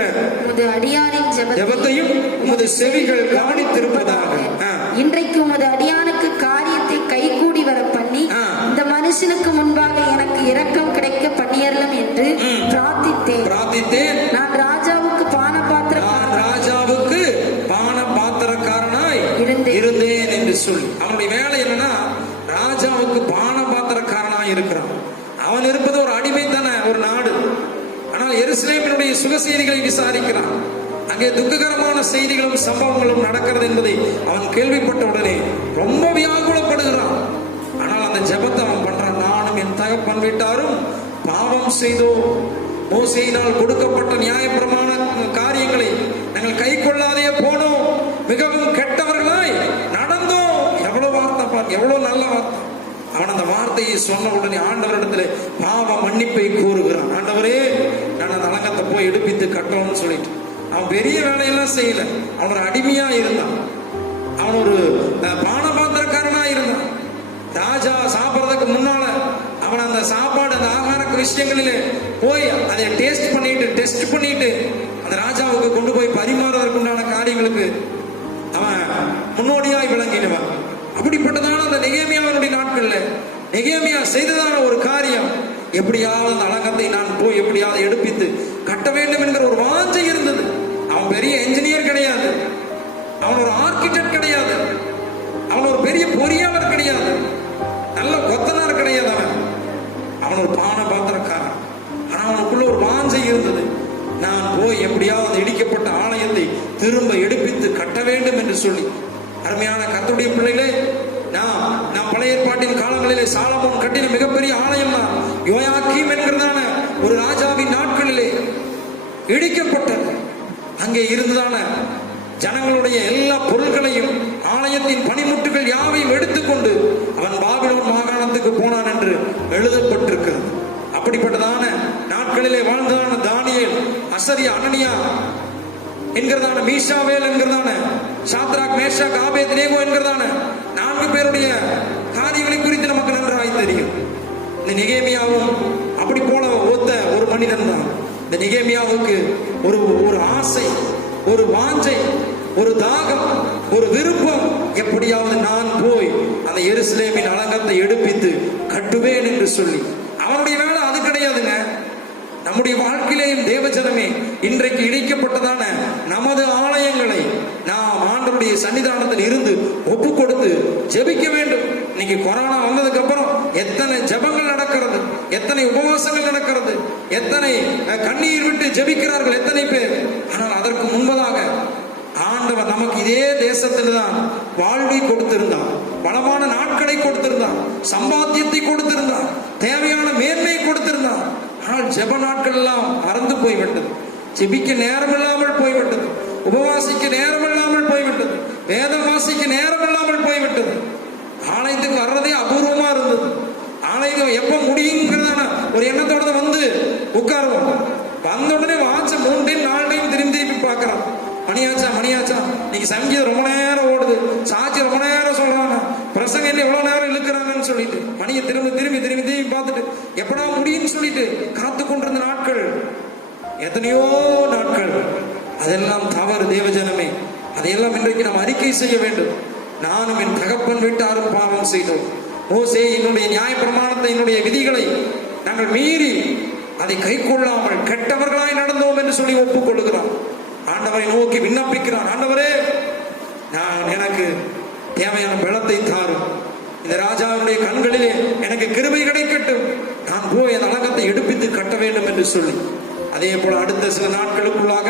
அடியானின் ஜெபத்தையும் உமது செவிகள் கவனித்திருப்பதாக. இன்றைக்கு உமது அடியானுக்கு காரியத்தை கைகூடி வர பண்ணி இந்த மனுஷனுக்கு முன்பாக எனக்கு இரக்கம் கிடைக்க பண்ணியறலாம் என்று பிரார்த்தித்தேன். நான் ராஜாவுக்கு பான பாத்திரக்காரனாய் இருந்தேன் என்று சொல்லி அவனுடைய வேலை என்னன்னா, ராஜாவுக்கு பான பாத்திரக்காரனாய் இருக்கிறான். அவன் இருப்பது ஒரு அடிமைத்தன ஒரு நாடு. ஆனால் எருசலேமினுடைய சுகசெய்திகளை விசாரிக்கிறான். அங்கே துக்ககரமான செய்திகளும் சம்பவங்களும் நடக்கிறது என்பதை அவன் கேள்விப்பட்ட உடனே ரொம்ப வியாகுலப்படுகிறான். ஆனால் அந்த ஜெபத்தை அவன் பண்றான். நானும் என் தகப்பன் வீட்டாரும் பாவம் செய்தோம், மோசேயினால் கொடுக்கப்பட்ட நியாய பிரமாண காரியங்களை நாங்கள் கை கொள்ளாதே போனோம், மிகவும் கெட்டவர்களாய் நடந்தோம். எவ்வளவு வார்த்தை, எவ்வளவு நல்ல வார்த்தை. அவன் அந்த வார்த்தையை சொன்ன உடனே ஆண்டவரிடத்துல பாவ மன்னிப்பை கூறுகிறான். ஆண்டவரே, நான் அந்த அலங்கத்தை போய் எடுப்பித்து கட்டணும்னு சொல்லிட்டு அவன் பெரிய வேலையெல்லாம் செய்யல. அவன் ஒரு அடிமையா இருந்தான். அவன் ஒரு பானபாத்திரக்காரனா இருந்தான். ராஜா சாப்பிட்றதுக்கு முன்னால அவன் அந்த சாப்பாடு, அந்த ஆகார விஷயங்களிலே போய் அதை டெஸ்ட் பண்ணிட்டு அந்த ராஜாவுக்கு கொண்டு போய் பரிமாறுவதற்குண்டான காரியங்களுக்கு அவன் முன்னோடியாய் விளங்கிடுவான். அப்படிப்பட்டதான அந்த நெகேமியாவினுடைய நாட்கள்ல நெகேமியா செய்ததான ஒரு காரியம், எப்படியாவது அந்த அலங்கத்தை நான் போய் எப்படியாவது எடுப்பித்து கட்ட வேண்டும் என்கிற ஒரு வாஞ்சை இருந்தது. அவன் பெரிய என்ஜினியர் கிடையாது, அவன் ஒரு ஆர்கிடெக்ட் கிடையாது, அவன் ஒரு பெரிய பொறியாளர் கிடையாது, நல்ல கொத்தனார் கிடையாது. அவன் ஒரு பான பாத்திரக்காரன். ஆனா அவனுக்குள்ள ஒரு வாஞ்சை இருந்தது. நான் போய் எப்படியாவது இடிக்கப்பட்ட ஆலயத்தை திரும்ப எடுப்பித்து கட்ட வேண்டும் என்று சொல்லி. அருமையான கர்த்தருடைய பிள்ளைகளே, நாம் பழைய ஏற்பாட்டின் காலங்களிலே சாலமோன் கட்டின மிகப்பெரிய ஆலயம் தான் யோயாக்கீம் என்கிறதான ஒரு ராஜாவின் நாட்களிலே இடிக்கப்பட்டது. அங்கே இருந்ததான ஜனங்களுடைய எல்லா பொருட்களையும், ஆலயத்தின் பனிமுட்டுகள் யாவையும் எடுத்துக்கொண்டு அவன் பாபிலோன் மாகாணத்துக்கு போனான் என்று எழுதப்பட்டிருக்கிறது. அப்படிப்பட்டதான நாட்களிலே வாழ்ந்ததான தானியேல், அசரியா, அனனியா என்கிறதான, மீஷாவேல் என்கிறதான, சாத்ராக், மேஷாக், ஆபேத்நேகோ என்கிறதான 4 பேருடைய காரியங்களை குறித்து நமக்கு நன்றாய் தெரியும். இந்த நெகேமியாவும் அப்படி போல ஒத்த ஒரு மனிதன் தான். இந்த நெகேமியாவுக்கு ஒரு ஆசை, ஒரு வாஞ்சை, ஒரு தாகம், ஒரு விருப்பம், எப்படியாவது நான் போய் அந்த எருசலேமின் அலங்கத்தை எடுப்பித்து கட்டுவேன் என்று சொல்லி. அவனுடைய வேலை அது கிடையாதுங்க. நம்முடைய வாழ்க்கையிலேயும் தேவஜனமே, இன்றைக்கு இடிக்கப்பட்டதான நமது ஆலயங்களை நாம் ஆண்டவருடைய சன்னிதானத்தில் இருந்து ஒப்பு கொடுத்து ஜெபிக்க வேண்டும். இன்னைக்கு கொரோனா வந்ததுக்கு அப்புறம் எத்தனை ஜெபங்கள் நடக்கிறது, எத்தனை உபவாசங்கள் நடக்கிறது, எத்தனை கண்ணீர் விட்டு ஜெபிக்கிறார்கள் எத்தனை பேர். ஆனால் அதற்கு முன்பதாக ஆண்டவர் நமக்கு இதே தேசத்தில் தான் வாழ்வை கொடுத்திருந்தார், பலமான நாட்களை கொடுத்திருந்தார், சம்பாத்தியத்தை கொடுத்திருந்தார், தேவையான மேன்மையை கொடுத்திருந்தார். ஆனால் ஜெப நாட்கள் எல்லாம் மறந்து போய்விட்டது. ஜெபிக்க நேரம் இல்லாமல் போய்விட்டது, உபவாசிக்க நேரம் இல்லாமல் போய்விட்டது, வேதம் வாசிக்க நேரம் இல்லாமல் போய்விட்டது. ஆலயத்துக்கு வர்றதே அபூர்வமா இருந்தது. ஆலயம் எப்ப முடியுங்கிறதான ஒரு எண்ணத்தோட வந்து உட்காருவோம். வந்த உடனே வாட்ச 3 டைம் 4 டைம் திரும்பி பார்க்கறான். மணியாச்சா நீங்க சங்கீதம் ரொம்ப நேரம் ஓடுது, சாட்சி ரொம்ப நேரம் சொல்றாங்க, பிரசங்க என்ன எவ்வளவு நேரம் இழுக்கிறாங்கன்னு சொல்லிட்டு மணியை திரும்பி பார்த்துட்டு எப்படா முடியும்னு சொல்லிட்டு காத்து கொண்டிருந்த நாட்கள் எத்தனையோ நாட்கள். அதெல்லாம் தவறு தேவஜனமே. அதையெல்லாம் இன்றைக்கு நாம் அறிக்கை செய்ய வேண்டும். நானும் என் தகப்பன் வீட்டாரும் பாவம் செய்தோம். மோசே என்னுடைய நியாய பிரமாணத்தை, என்னுடைய விதிகளை நாங்கள் மீறி அதை கை கொள்ளாமல் கெட்டவர்களாய் நடந்தோம் என்று சொல்லி ஒப்புக்கொள்ளுகிறான். ஆண்டவரை நோக்கி விண்ணப்பிக்கிறான். ஆண்டவரே, நான் எனக்கு தேவையான பலத்தை தாரும். இந்த ராஜாவுடைய கண்களிலே எனக்கு கிருபை கிடைக்கட்டும். நான் போய் அந்த அலங்கத்தை எடுப்பித்து கட்ட வேண்டும் என்று சொல்லி, அதே போல அடுத்த சில நாட்களுக்குள்ளாக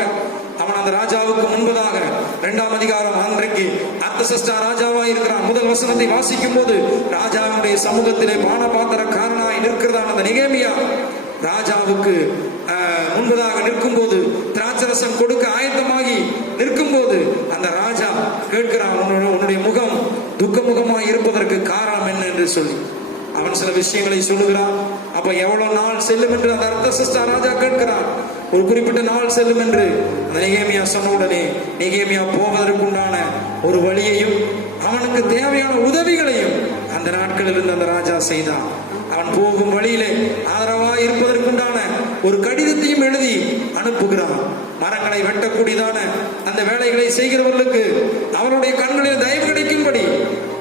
அவன் அந்த ராஜாவுக்கு முன்பதாக 2ஆம் அதிகாரம் அன்றைக்கு அர்த்தசஷ்டா ராஜாவா இருக்கிறான். முதல் வசனத்தை வாசிக்கும் போது ராஜாவுடைய சமூகத்திலே பானபாத்திரக்காரனாய் நிற்கிறதான அந்த நெகேமியா ராஜாவுக்கு முன்பதாக நிற்கும் போது, திராட்சரசம் கொடுக்க ஆயத்தமாகி நிற்கும் போது அந்த ராஜா கேட்கிறான், உன்னுடைய முகம் துக்க முகமாய் இருப்பதற்கு காரணம் என்ன என்று சொல்லி அவன் சில விஷயங்களை சொல்லுகிறான். அப்ப எவ்வளவு நாள் செல்லும் என்று அந்த அர்த்தசஷ்டா ராஜா கேட்கிறான். ஒரு குறிப்பிட்ட நாள் செல்லும் என்று அந்த நெகேமியா சொன்ன உடனே நெகேமியா போவதற்குண்டான ஒரு வழியையும் அவனுக்கு தேவையான உதவிகளையும் அந்த நாட்களில் இருந்து அந்த ராஜா செய்தான். அவன் போகும் வழியிலே ஆதரவாக இருப்பதற்குண்டான ஒரு கடிதத்தையும் எழுதி அனுப்புகிறான். மரங்களை வெட்டக்கூடியதான அந்த வேலைகளை செய்கிறவர்களுக்கு அவருடைய கண்களில் தயவு கிடைக்கும்படி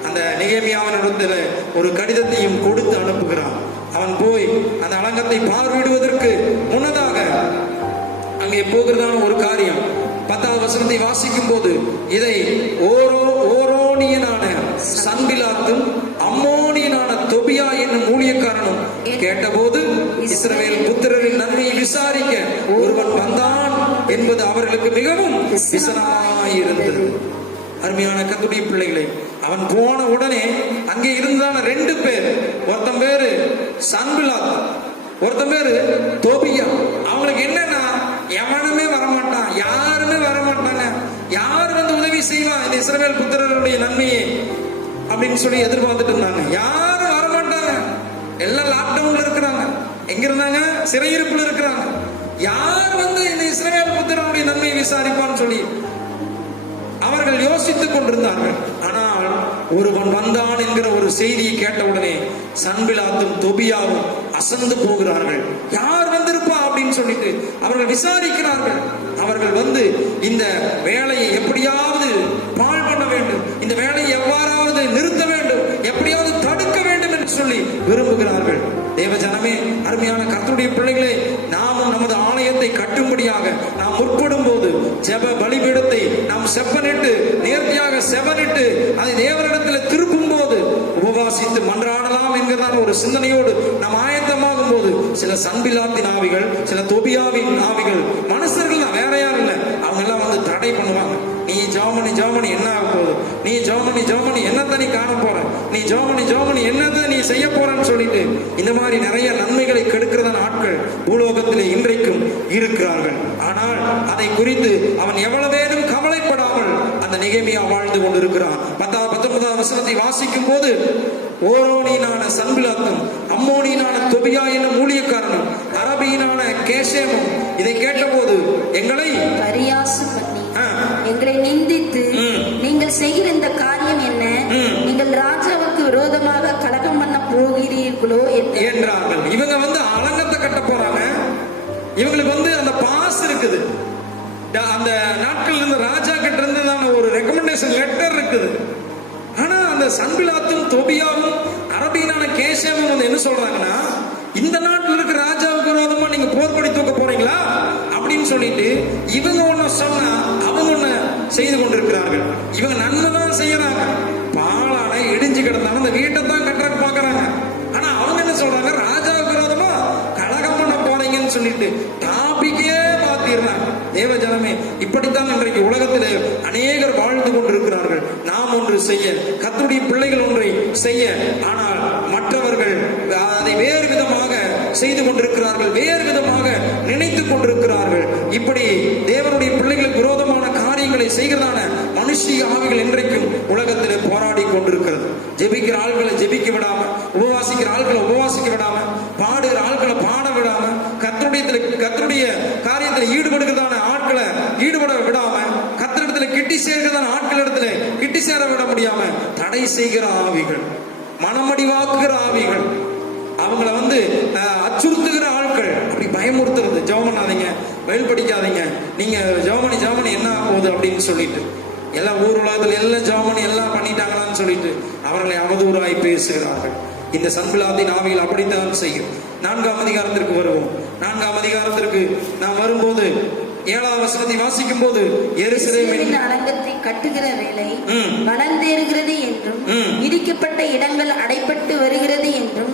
அந்த நெகேமியாவினிடத்தில் ஒரு கடிதத்தையும் கொடுத்து அனுப்புகிறான். அவன் போய் அந்த அலங்கத்தை பார்வையிடுவதற்கு முன்னதாக அங்கே போகிறதான ஒரு காரியம் 10வது வசனத்தை வாசிக்கும் போது, இதை ஓரோனியனான சன்பிலாத்தும் அம்மோனியனான தொபியா என்னும் ஊழியக்காரனும் கேட்டபோது, இஸ்ரவேல் புத்திரரின் நன்மையை விசாரிக்க ஒருவன் வந்தான் என்பது அவர்களுக்கு மிகவும் விசனமாயிருந்தது. அருமையான கர்த்தருடைய பிள்ளைகளை, அவன் போன உடனே அங்கே இருந்தான 2 பேர், ஒருத்தன் பேரு சன்பிலாத், ஒருத்தன் பேரு தொபியா. அவங்களுக்கு என்னன்னா, எவனுமே வரமாட்டான், யாருமே வரமாட்டாங்க, யாரு வந்து உதவி செய்வான் இந்த இஸ்ரவேல் புத்திரருடைய நன்மையை அப்படின்னு சொல்லி எதிர்பார்த்துட்டு இருந்தாங்க. யாரும் வரமாட்டாங்க. எல்லாம் லாக்டவுன்ல இருக்கிறாங்க. எங்க இருந்தாங்க? சிறையிருப்புல இருக்கிறாங்க. யார் வந்து இந்த இஸ்ரவேல் புத்திரருடைய நன்மையை விசாரிப்பான்னு சொல்லி அவர்கள் யோசித்துக் கொண்டிருந்தார்கள். ஆனால் ஒருவன் வந்தான் என்கிற ஒரு செய்தியை கேட்டவுடனே சன்பிலாத்தும் தொபியாவும் அசந்து போகிறார்கள். யார் வந்திருப்பா அப்படின்னு சொல்லிட்டு அவர்கள் விசாரிக்கிறார்கள். அவர்கள் வந்து இந்த வேலையை எப்படியாவது பாழ் பண்ண வேண்டும், இந்த வேலையை எவ்வாறாவது நிறுத்த வேண்டும், எப்படியாவது தடுக்க வேண்டும் என்று சொல்லி விரும்புகிறார்கள். தேவஜனமே, அருமையான கர்த்தருடைய பிள்ளைகளே, நாமும் நமது ஆலயத்தை கட்டும்படியாக நாம் முற்படும் போது ஜெப பலிபீடத்தை நாம் செப்பனிட்டு, நேர்த்தியாக செவனிட்டு அதை தேவனிடத்தில் திருப்பும் போது உபவாசித்து மன்றாடலாம் என்கிறதான ஒரு சிந்தனையோடு நாம் ஆயத்தமாகும் போது சில சன்பிலாத்தின் ஆவிகள், சில தொபியாவின் ஆவிகள், மனுஷர்கள் தான், வேற யாரும் இல்லை, அவங்க எல்லாம் வந்து தடை பண்ணுவாங்க. நீ ஜெர்மனி என்ன ஆக போகுது, நீ ஜெர்மனி என்னத்தை நீ காண போற, நீ ஜெர்மனி என்னத்தை நீ செய்ய போறன்னு சொல்லிட்டு இந்த மாதிரி நிறைய நன்மைகளை கெடுக்கிறதான ஆட்கள் பூலோகத்திலே இன்றைக்கும் இருக்கிறார்கள். ஆனால் அதை குறித்து அவன் எவ்வளவேனும் கவலைப்படாமல் அந்த நெகேமியா வாழ்ந்து கொண்டிருக்கிறான். 19வது வசனத்தை வாசிக்கும் போது, ஓரோனியனான சன்பிலாத்தும் அம்மோனியனான தொபியா என்னும் ஊழியக்காரனும் அரபியனான கேசேமும் இதை கேட்டபோது எங்களை பரியாசம் பண்ணி எங்களை நிந்தித்து, நீங்கள் செய்கிற இந்த காரியம் என்ன? நீங்கள் ராஜாவுக்கு விரோதமாக கலகம் பண்ண போகிறீர்களோ என்றார்கள். இவங்க வந்து அலங்கத்தை கட்ட போறாங்க. இவங்களுக்கு வந்து அந்த பாஸ் இருக்குது. அந்த நாட்கள் இருந்து ராஜா கிட்ட இருந்ததான ஒரு ரெக்கமெண்டேஷன் லெட்டர் இருக்குது. ஆனா அந்த சன்பிலாத்தும் தொபியாவும் அரபியனான கேசேமும் வந்து என்ன சொல்றாங்கன்னா, இந்த நாட்டில் இருக்கிற ராஜாவுக்கு விரோதமா நீங்க போர்க்கொடி தூக்க போறீங்களா அப்படின்னு சொல்லிட்டு இவங்க ஒண்ணு சொன்னா அவங்க ஒண்ணு செய்து கொண்டிருக்கிறார்கள். இவங்க நன்மை தான் செய்யறாங்க. பாலான இடிஞ்சு கிடந்தாலும் அந்த வீட்டை தான் கட்டுறதுக்கு பாக்குறாங்க. ஆனா அவங்க என்ன சொல்றாங்க, ராஜாவுக்கு விரோதமா கலகம் பண்ண போறீங்கன்னு சொல்லிட்டு டாபிக்கே மாத்திடுறாங்க. தேவஜனமே, இப்படித்தான் இன்றைக்கு உலகத்திலே அநேகர் வாழ்ந்து கொண்டிருக்கிறார்கள். நாம் ஒன்று செய்ய, கர்த்தருடைய பிள்ளைகள் ஒன்றை செய்ய, ஆனால் மற்றவர்கள் அதை வேறு விதமாக செய்து கொண்டிருக்கிறார்கள், வேறு விதமாக நினைத்துக் கொண்டிருக்கிறார்கள். இப்படி தேவனுடைய பிள்ளைகளுக்கு விரோதமான காரியங்களை செய்கிறதான மனுஷிய ஆவிகள் இன்றைக்கும் உலகத்திலே போராடி கொண்டிருக்கிறது. ஜெபிக்கிற ஆள்களை ஜெபிக்க விடாம, உபவாசிக்கிற ஆள்களை உபவாசிக்க விடாம, பாடுகிற ஆள்களை பாட விடாம, கர்த்தருடைய வீட்டு சேர விட முடியாம தடை செய்கிற ஆவிகள், மனமடிவாக்குகிற ஆவிகள், அவங்கள அச்சுறுத்துகிற ஆட்கள், அப்படி பயமுறுத்துறது. ஜெபம் பண்ணாதீங்க, பைபிள் படிக்காதீங்க, நீங்க ஜெபமணி என்ன ஆகுது அப்படின்னு சொல்லிட்டு எல்லாம் ஊர் உலகத்தில் எல்லாம் ஜெபமணி எல்லாம் பண்ணிட்டாங்களான்னு சொல்லிட்டு அவர்களை அவதூறாய் பேசுகிறார்கள். இந்த சன்பிலாத்தின் ஆவிகள் அப்படித்தான் செய்யும். 4ஆம் அதிகாரத்திற்கு வருவோம். 4ஆம் அதிகாரத்திற்கு நாம் வரும்போது 7ஆம் வசனத்தை வாசிக்கும் போது, எருசலேமின் அலங்கத்தை கட்டுகிற வேலை வளர்ந்தேறுகிறது என்றும் இடிக்கப்பட்ட இடங்கள் அடைப்பட்டு வருகிறது என்றும்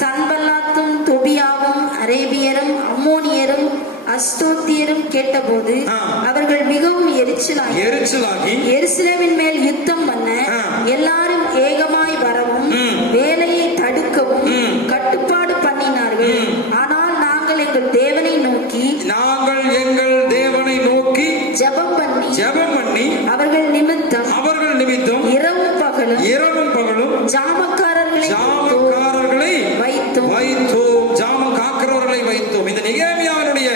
சன்பல்லாத்தும் தொபியாவும் அரேபியரும் அம்மோனியரும் அஸ்தோத்தியரும் கேட்டபோது அவர்கள் மிகவும் எரிச்சலாகி எருசலேமின் மேல் யுத்தம் பண்ண எல்லாரும் ஏகமாய் வரவும் வேலையை தடுக்கவும் கட்டுப்பாடு பண்ணினார்கள். ஆனால் நாங்கள் எங்கள் தேவனை நோக்கி ஜெபம் பண்ணி அவர்கள் நிமித்தம் இரவும் பகலும் ஜாமக்காரர்களை வைத்தோம். ஜாமம் காக்கிறவர்களை வைத்தோம். இந்த நெகேமியாவினுடைய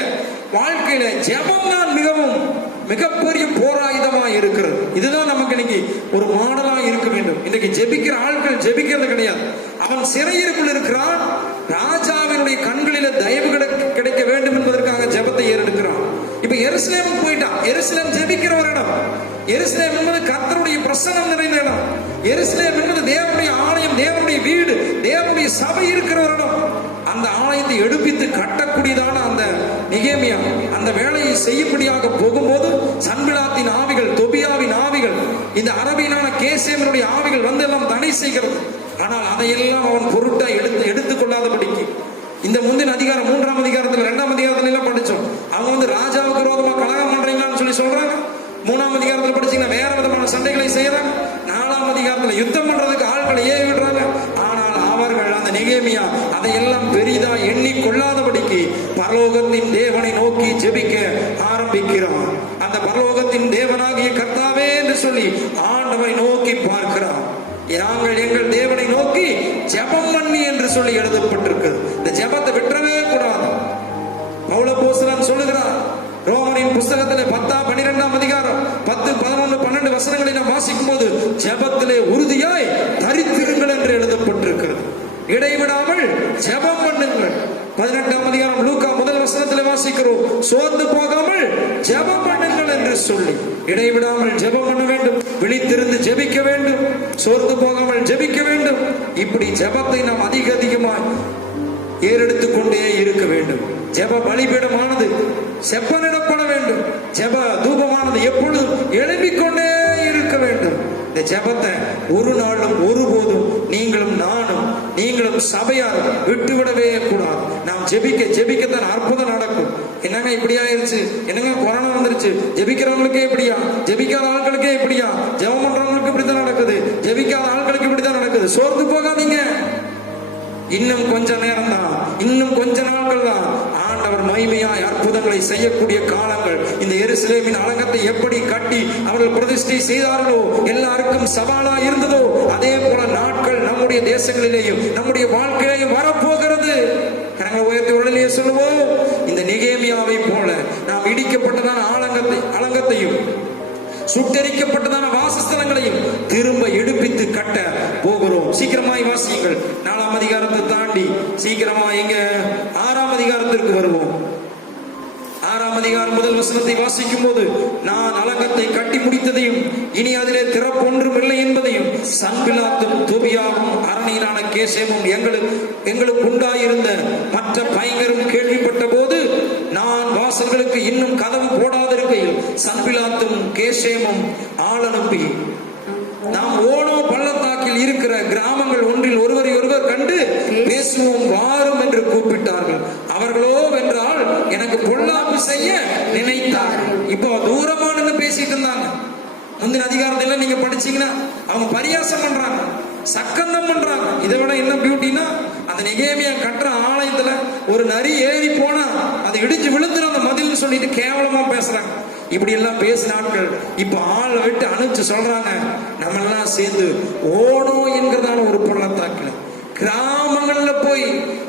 வாழ்க்கையில ஜெபம் தான் மிகப்பெரிய போராயுதமா இருக்கிறது. இதுதான் நமக்கு இன்னைக்கு ஒரு மாடலா இருக்க வேண்டும். இன்னைக்கு ஜெபிக்கிற ஆட்கள் ஜெபிக்கிறது கிடையாது. அவன் சிறையிருக்குள் இருக்கிறான். ராஜாவினுடைய கண்களில தயவு கிடைக்க வேண்டும் என்பதற்காக ஜெபத்தை ஏறெடுக்கிறான். இப்ப எருசலேமுக்கு போயிட்டான். எருசலேம் ஜெபிக்கிற ஒரு இடம். எருசலேம் என்பது கர்த்தருடைய பிரசன்னம் நிறைந்த இடம். எருசலேம் என்பது தேவனுடைய ஆலயம், தேவனுடைய வீடு, தேவனுடைய சபை இருக்கிற ஒரு இடம். அந்த ஆலயத்தை எடுப்பித்து கட்டக்கூடியதான அந்த நெகேமியா அந்த வேலையை செய்யும்படியாக போகும்போது சன்பிலாத்தின் ஆவிகள், தொபியாவின் ஆவிகள், இந்த அரபியனான கேசேமனுடைய ஆவிகள் எல்லாம் தடை செய்கிறது. ஆனால் அதையெல்லாம் அவன் பொருட்டா எடுத்துக் கொள்ளாதபடிக்கு இந்த முந்தின அதிகாரம் 3ஆம் அதிகாரத்தில் 2ஆம் அதிகாரத்துல எல்லாம் படிச்சோம். அவங்க ராஜாவுக்கு விரோதமா கலகம் பண்றீங்களான்னு சொல்லி சொல்றாங்க. 3ஆம் அதிகாரத்தில் படிச்சீங்கன்னா வேற விதமான சண்டைகளை செய்யறாங்க. 4ஆம் அதிகாரத்தில் யுத்தம் பண்றதுக்கு ஆட்களை ஏவி விடுறாங்க. ஆனால் அவர்கள் அந்த நெகேமியா அதையெல்லாம் பெரிதா எண்ணிக்கொள்ளாதபடிக்கு பரலோகத்தின் தேவனை நோக்கி ஜெபிக்க ஆரம்பிக்கிறான். அந்த பரலோகத்தின் தேவனாகிய கர்த்தாவே என்று சொல்லி ஆண்டவரை நோக்கி பார்க்கிறான். நாங்கள் எங்கள் தேவனை நோக்கி ஜெபம் பண்ணி என்று சொல்லி எழுதப்பட்டிருக்கிறது. இந்த ஜெபத்தை விட்டுறவே கூடாது. பவுல் அப்போஸ்தலன் சொல்லுகிறார் ரோமரின் புஸ்தகத்திலே 10ஆம் 12ஆம் அதிகாரம் 10, 11, 12 வசனங்களை நாம் வாசிக்கும் போது ஜெபத்திலே உறுதியாய் தரித்திருங்கள் என்று எழுதப்பட்டிருக்கிறது. இடைவிடாமல் ஜெபம் பண்ணுங்கள். 18ஆம் அதிகாரம் லூக்கா 1 வசனத்திலே வாசிக்கிறோம், சோர்ந்து போகாமல் ஜெபம் பண்ணுங்கள் என்று சொல்லி இடைவிடாமல் ஜெபம் பண்ண வேண்டும். விழித்திருந்து ஜெபிக்க வேண்டும். சோர்ந்து போகாமல் ஜெபிக்க வேண்டும். இப்படி ஜெபத்தை நாம் அதிகமாய் ஏறெடுத்துக் கொண்டே இருக்க வேண்டும். ஜெப பலிபீடமானது செப்பனிடப்பட வேண்டும். ஜெப தூபமானது எப்பொழுதும் எழுப்பிக் கொண்டே இருக்க வேண்டும். இந்த ஜெபத்தை ஒரு நாளும் ஒருபோதும் நீங்களும் சபையார் விட்டுவிடவே கூடாது. நாம் ஜெபிக்கத்தான் அற்புதம் நடக்கும். என்னங்க இப்படி ஆயிருச்சு, என்னங்க கொரோனா வந்துருச்சு, ஜெபிக்கிறவங்களுக்கே இப்படியா, ஜெபிக்காத ஆட்களுக்கே இப்படியா, ஜெபம் பண்றவங்களுக்கு இப்படித்தான் நடக்குது, ஜெபிக்காத ஆட்களுக்கு இப்படித்தான் நடக்குது. சோர்ந்து போகாதீங்க. இன்னும் கொஞ்ச நேரம் தான், இன்னும் கொஞ்ச நாட்கள் தான். ஆண்டவர் மகிமையாய் அற்புதங்களை செய்யக்கூடிய காலங்கள். இந்த எருசலேமின் அலங்கத்தை எப்படி கட்டி அவர்கள் பிரதிஷ்டை செய்தார்களோ, எல்லாருக்கும் சவாலா இருந்ததோ, அதே போல நாட்கள் நம்முடைய தேசங்களிலேயும் நம்முடைய வாழ்க்கையிலேயும் வரப்போகிறது. கரங்களை உயர்த்தி உடனே சொல்லுவோம், இந்த நெகேமியாவை போல நாம் இடிக்கப்பட்டதான அலங்கத்தையும் சுட்டரிக்கப்பட்டதான வாசஸ்தலங்களையும் திரும்ப எடுப்பித்து கட்ட போகிறோம். சீக்கிரமாய் வாசியுங்கள். 4ஆம் அதிகாரத்தை தாண்டி சீக்கிரமா எங்க 6ஆம் அதிகாரத்திற்கு வருவோம். 6ஆம் அதிகாரம் 1 வசனத்தை வாசிக்கும் போது, நான் அலங்கத்தை கட்டி முடித்ததையும் இனி அதிலே திறப்பொன்றும் இல்லை என்பதையும் சன்பிலாத்தும் தொபியாவும் அரணியனான கேசேமும் எங்களுக்கு உண்டாயிருந்த மற்ற பயங்கரும் கேள்விப்பட்ட போது, நான் வாசல்களுக்கு இன்னும் கதவு போடாதிருக்கையில் சன்பிலாத்தும் கேசேமும் ஆள் அனுப்பி நாம் ஓனோ பள்ளத்தாக்கில் இருக்கிற கிராமங்கள் ஒன்றில் ஒருவரை ஒருவர் கண்டு பேசுவோம் வாரும் என்று கூப்பிட்டார்கள். அவர்களோ வென்றால் எனக்கு பொல்லாப்பு செய்ய நினைத்தார்கள். இப்போ தூரமா நின்று பேசிட்டு இருந்தாங்க. முந்தின அதிகாரத்துல நீங்க படிச்சீங்கன்னா அவங்க பரியாசம் பண்றாங்க, சக்கந்தம் பண்றாங்க. இதை விட என்ன பியூட்டினா, அந்த நெகேமியா கட்டுற ஆலயத்துல ஒரு நரி ஏறி போனா அதை இடிச்சு விழுந்துடும் அந்த மதில்னு சொல்லிட்டு கேவலமா பேசுறாங்க. இப்படி எல்லாம் பேசின ஆட்கள் இப்ப ஆளை விட்டு அனுப்பிச்சு சொல்றாங்க, நம்ம எல்லாம் சேர்ந்து ஓனோ என்கிறதான ஒரு பள்ளத்தாக்குல கிராமங்கள்ல போய்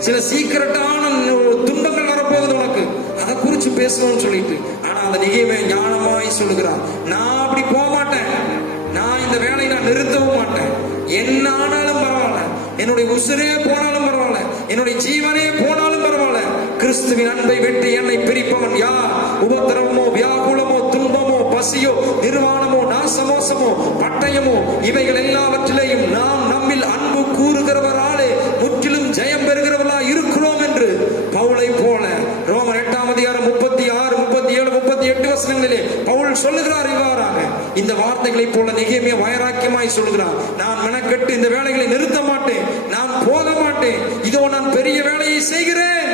சில சீக்கிரட்டான துன்பங்கள் வரப்போகுது உனக்கு, அதை குறிச்சு பேசணும்னு சொல்லிட்டு. ஆனா அந்த நெகேமியா ஞானமாய் சொல்லுகிறான், நான் அப்படி போக மாட்டேன். நான் இந்த இந்த வேலையை நான் நிறுத்தவும் மாட்டேன். என்ன ஆனாலும் பரவாயில்ல, என்னுடைய உசுரே போனாலும் பரவாயில்ல, என்னுடைய ஜீவனே போனாலும் பரவாயில்ல, கிறிஸ்துவின் அன்பை விட்டு என்னை பிரிப்பவன் யார்? உபத்திரவமோ, வியாகுலமோ, துன்பமோ, பசியோ, நிர்வாணமோ, நாசமோசமோ, பட்டயமோ, இவைகள் எல்லாவற்றிலேயும் நாம் நம்மில் அன்பு கூறுகிறவராலே முற்றிலும் ஜெயம் பெறுகிறவர்களா இருக்கிறோம் என்று பவுலை போல ரோமர் 8ஆம் அதிகாரம் 36, 37, 38 வசனங்களிலே பவுல் சொல்லுகிறார் இவ்வாறாக. இந்த வார்த்தைகளை போல நெகேமியா வைராக்கியமாய் சொல்லுகிறார், நான் மெனக்கெட்டு இந்த வேலைகளை நிறுத்த மாட்டேன், நான் போக மாட்டேன், இதோ நான் பெரிய வேலையை செய்கிறேன்.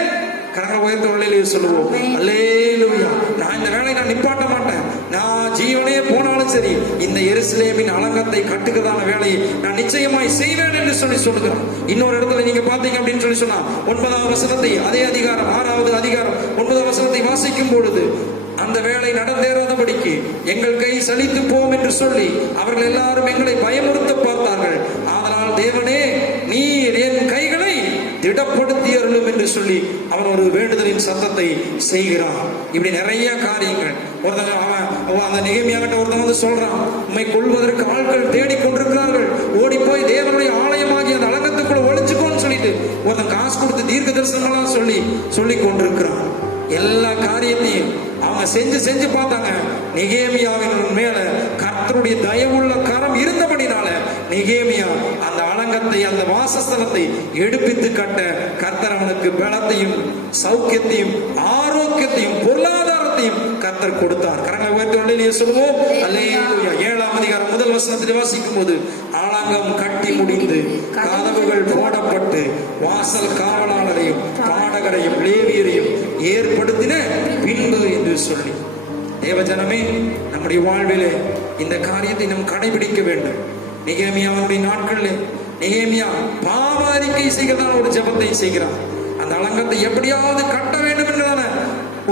கரங்களை உயர்த்த வழியிலே சொல்லுவோம், அல்லேலூயா. நான் இந்த வேலையை நான் நிப்பாட்ட மாட்டேன், நான் ஜீவனே போனாலும் சரி இந்த எருசலேமின் அலங்கத்தை கட்டுகிறதான வேலையை நான் நிச்சயமாய் செய்வேன் என்று சொல்லுகிறான். இன்னொரு இடத்துல நீங்க பாத்தீங்க அப்படின்னு சொன்னா 9ஆம் வசனத்தை, அதே அதிகாரம் 6வது அதிகாரம் 9ஆம் வசனத்தை வாசிக்கும் பொழுது, அந்த வேலை நடந்தேறாதபடிக்கு எங்கள் கை சலித்து போம் என்று சொல்லி அவர்கள் எல்லாரும் எங்களை பயமுறுத்த பார்த்தார்கள். ஆதலால் தேவனே நீர் என் கைகளை திடப்படுத்தி அருளும் என்று சொல்லி அவன் ஒரு வேண்டுதலின் சத்தத்தை செய்கிறான். இப்படி நிறைய காரியங்கள் ஒருத்தங்க அவன் அந்த நெகேமியாகிட்ட ஒருத்தன் வந்து சொல்றான், உம்மை கொள்வதற்கு ஆட்கள் தேடிக்கொண்டிருக்கிறார்கள், ஓடி போய் தேவனுடைய ஆலயமாகி அந்த அலங்கத்துக்குள்ள ஒழிச்சுக்கோன்னு சொல்லிட்டு ஒருத்தன் காசு கொடுத்து தீர்க்க தரிசனம்லாம் சொல்லி கொண்டிருக்கிறான். எல்லா காரியத்தையும் அவங்க செஞ்சு பார்த்தாங்க. நெகேமியாவின் மேல கர்த்தருடைய தயவுள்ள கரம் இருந்தபடினால நெகேமியா அந்த அலங்கத்தை, அந்த வாசஸ்தலத்தை எடுப்பித்து கட்ட கர்த்தர் அவனுக்கு பலத்தையும் சௌக்கியத்தையும் ஆரோக்கியத்தையும் பொருளாதாரத்தையும் கர்த்தர் கொடுத்தார். கரங்களை உயர்த்தி சொல்லுவோம், அல்லேலூயா. 7ஆம் அதிகாரம் 1 வசனத்தில் வாசிக்கும் போது, ஆலங்கம் கட்டி முடிந்து கதவுகள் போடப்பட்டு வாசல் காவலாளரையும் பாடகரையும் லேவியரையும் ஏற்படுத்தின பின்பு என்று சொல்லி, தேவஜனமே நம்முடைய வாழ்விலே இந்த காரியத்தை நாம் கடைபிடிக்க வேண்டும். நெகேமியாவுடைய நாட்களில் நெகேமியா பாவ அறிக்கை செய்கிறதான ஒரு ஜெபத்தை செய்கிறான். அந்த அலங்கத்தை எப்படியாவது கட்ட வேண்டும் என்றதான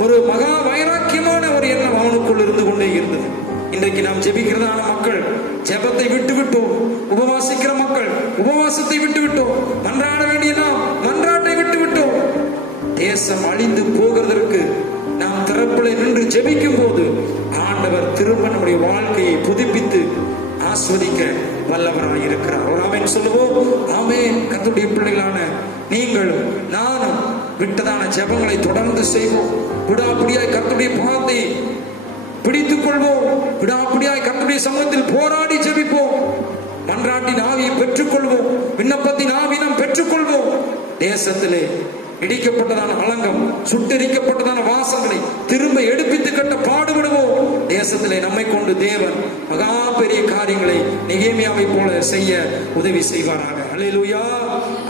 ஒரு மகா வைராக்கியமான ஒரு எண்ணம் அவனுக்குள் இருந்து கொண்டே இருந்தது. இன்றைக்கு நாம் ஜெபிக்கிறதான மக்கள் ஜெபத்தை விட்டுவிட்டோம், உபவாசிக்கிற மக்கள் உபவாசத்தை விட்டுவிட்டோம், மன்றாட வேண்டிய நாம் மன்றாட்டை விட்டுவிட்டோம். தேசம் அழிந்து போகிறதற்கு நாம் திறப்பிலே நின்று ஜெபிக்கும் போது ஆண்டவர் திரும்ப நம்முடைய வாழ்க்கையை புதுப்பித்து ஆஸ்வதிக்க வல்லவராய் இருக்கிறார். ஒரு ஆமென் சொல்லுவோம். ஆமென். கர்த்தருடைய பிள்ளைகளான நீங்களும் நானும் விட்டதான ஜெபங்களை தொடர்ந்து செய்வோம். விடாப்பிடியாய் கர்த்தருடைய பாதத்தை பிடித்துக் கொள்வோம். விடாப்பிடியாய் கர்த்தருடைய சமூகத்தில் போராடி ஜெபிப்போம். மன்றாட்டின் ஆவியை பெற்றுக் கொள்வோம். விண்ணப்பத்தின் ஆவியை நாம் பெற்றுக் கொள்வோம். தேசத்திலே இடிக்கப்பட்டதான அலங்கம், சுட்டெரிக்கப்பட்டதான வாசல்களை திரும்ப எடுப்பித்து கட்ட பாடுபடுவோம். தேசத்திலே நம்மை கொண்டு தேவன் மகா பெரிய காரியங்களை நெகேமியாவை போல செய்ய உதவி செய்வாராக. அல்லேலூயா.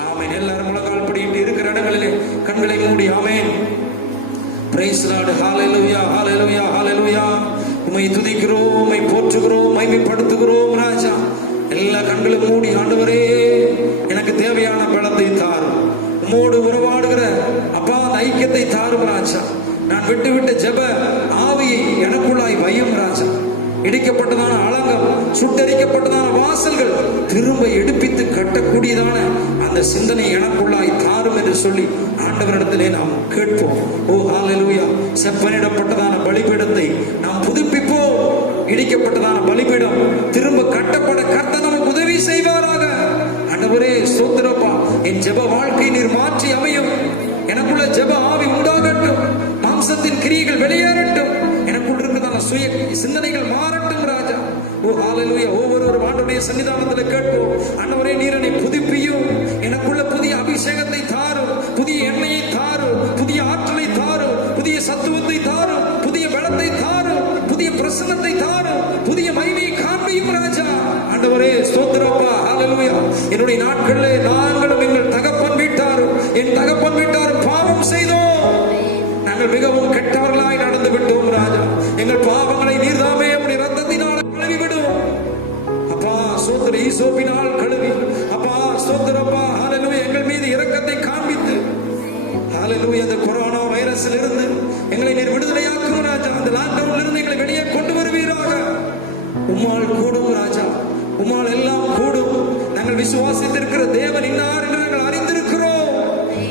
ஆமென். எல்லாரும் முழங்கால் படியிட்டு இருக்கிற இடங்களிலே கண்களை மூடி ஆமென். Price Lord. ஹalleluya, ஹalleluya, ஹalleluya. உம்மை துதிக்கிறோம், உம்மை போற்றுகிறோம், மகிமைப்படுத்துகிறோம் ராஜா. எல்லா கண்களும் மூடி, ஆண்டவரே எனக்கு தேவையான பலத்தை தாரும், உம்மோடு உறவாடுகிற அப்பா அந்த ஐக்கியத்தை தாரும் ராஜா. நான் விட்டு ஜெப ஆவியை எனக்குள்ளாய் வையும் ராஜா. இடிக்கப்பட்டதான அலங்கம், சுட்டரிக்கப்பட்டதான வாசல்கள் திரும்ப எடுப்பித்து கட்டக்கூடியதான அந்த சிந்தனை எனக்குள்ளாய் தாரும் என்று சொல்லி ஆண்டவரிடத்திலே நாம் கேட்போம். ஓ ஹalleluya. செப்பனிடப்பட்டதான பலிபீடத்தை நாம் புதுப்பிப்போம். இடிக்கப்பட்டதான பலிபீடம் திரும்ப கட்டப்பட கர்த்தர் நமக்கு உதவி செய்வாராக. ஆண்டவரே ஸ்தோத்திரப்பா, என் ஜெப வாழ்க்கை நீர் மாற்றி அமையும். எனக்குள்ள ஜெப ஆவி உண்டாகட்டும், மாம்சத்தின் கிரியைகள் வெளியேறட்டும், எனக்குள்ள இருக்கிறதான சுய சிந்தனைகள் மாறட்டும் ராஜா. ஓ ஹalleluya. ஒவ்வொரு ஆண்டவருடைய சன்னிதானத்தில் கேட்போம். ஆண்டவரே நீர் என்னை புதுப்பியும், எனக்குள்ள புதிய அபிஷேகத்தை தாரும், புதிய எண்ணெயை தாரும், புதிய ஆற்றலை தாரும், புதிய சத்துவத்தை தாரும், புதிய பலத்தை தாரும், புதிய பிரசன்னத்தை தாரும், புதிய மகிமையை காண்பியும் ராஜா. ஆண்டவரே ஸ்தோத்திரப்பா. ஹalleluya. என்னுடைய நாட்களிலே நாங்களும் எங்கள் தகப்பன் வீட்டாரும் என் தகப்பன் வீட்டாரும் பாவம் செய்தோம். நாங்கள் மிகவும் கெட்டவர்களாய் நடந்து விட்டோம் ராஜா. எங்கள் பாவங்களை நீர்தாமே உம்முடைய இரத்தத்தினால் கழுவி விடும் அப்பா. ஸ்தோத்திர ஈசோப்பினால் கழுவி அப்பா. ஸ்தோத்திரப்பா. ஹalleluya. எங்கள் மீது இரக்கத்தை காண்பித்து ஹalleluya. அந்த கொரோனா வைரஸில் இருந்து எங்களை நீர் விடுதலையாக்கும் ராஜா. அந்த லாக்டவுன்ல இருந்து எங்களை வெளியே கொண்டு வருவீராக. உம்மால் கூடும் ராஜா, உம்மால் எல்லாம் கூடும். நாங்கள் விசுவாசித்திருக்கிற தேவன் இன்னார் என்று நாங்கள் அறிந்திருக்கிறோம்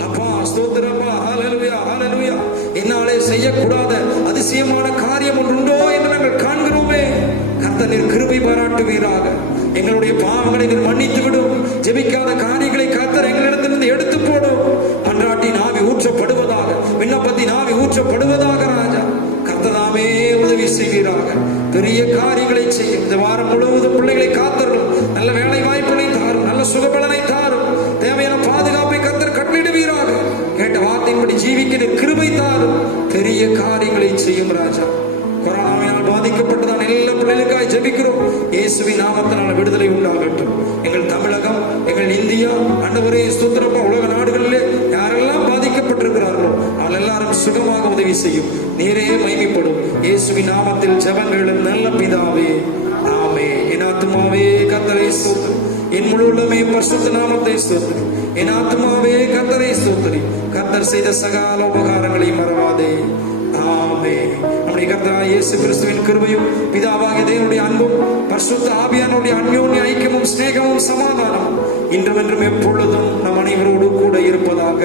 அப்பா. ஸ்தோத்திரப்பா. ஹalleluya, ஹalleluya. என்னாலே செய்யக்கூடாத அதிசயமான காரியம் ஒன்றுண்டோ என்று நாங்கள் காண்கிறோமே. கர்த்தர் நீர் கிருபை பாராட்டுவீராக. எங்களுடைய பாவங்களை நீர் மன்னித்து விடும். ஜெபிக்காத காரியங்களை கர்த்தர் எங்களிடத்திலிருந்து எடுத்து போடும். மன்றாட்டின் ஆவி ஊற்றப்படுவதாக, விண்ணப்பத்தின் ஆவி ஊற்றப்படுவதாக ராஜா. கர்த்தராமே உதவி செய்வீராக. பெரிய காரியங்களை செய்யும். இந்த வாரம் முழுவதும் பிள்ளைகளை காத்தரும். நல்ல வேலை வாய்ப்புகளை தாரும். நல்ல சுகபலனை தாரும். தேவையான பாதுகாப்பை கர்த்தர் கட்டளிடுவீராக. கேட்ட வார்த்தையின்படி ஜீவிக்கிற கிருபை தாரும். பெரிய காரியங்களை செய்யும் ராஜா. கொரோனாவினால் பாதிக்கப்பட்டதான எல்லா பிள்ளைகளுக்காய் ஜெபிக்கிறோம். இயேசுவின் நாமத்தினால் விடுதலை உண்டாகட்டும். எங்கள் தமிழகம், எங்கள் இந்தியா, ஆண்டவரே ஸ்தோத்திரப்பா, உலக நாடுகளிலே யாரெல்லாம் பாதிக்கப்பட்டிருக்கிறார்களோ அவள் எல்லாரும் சுகமாக உதவி செய்யும். நீரே மகிமைப்படும். இயேசுவின் நாமத்தில் ஜெபங்களும் நல்ல பிதாவே, ஆமென். என் ஆத்துமாவே கர்த்தரை ஸ்தோத்திரி, என் முழு உள்ளமே பரிசுத்த நாமத்தை ஸ்தோத்திரி. என் ஆத்துமாவே கர்த்தரை ஸ்தோத்திரி. கர்த்தர் செய்த சகல உபகாரங்களை மறவாதே. ஆமென். நம்முடைய கர்த்தராகிய இயேசு கிறிஸ்துவின் கிருபையும் பிதாவாகிய தேவனுடைய அன்பும் பரிசுத்த ஆவியானவருடைய அன்யோன்ய ஐக்கியமும் சிநேகமும் சமாதானமும் இன்றும் என்றும் எப்பொழுதும் நம் அனைவரோடு கூட இருப்பதாக.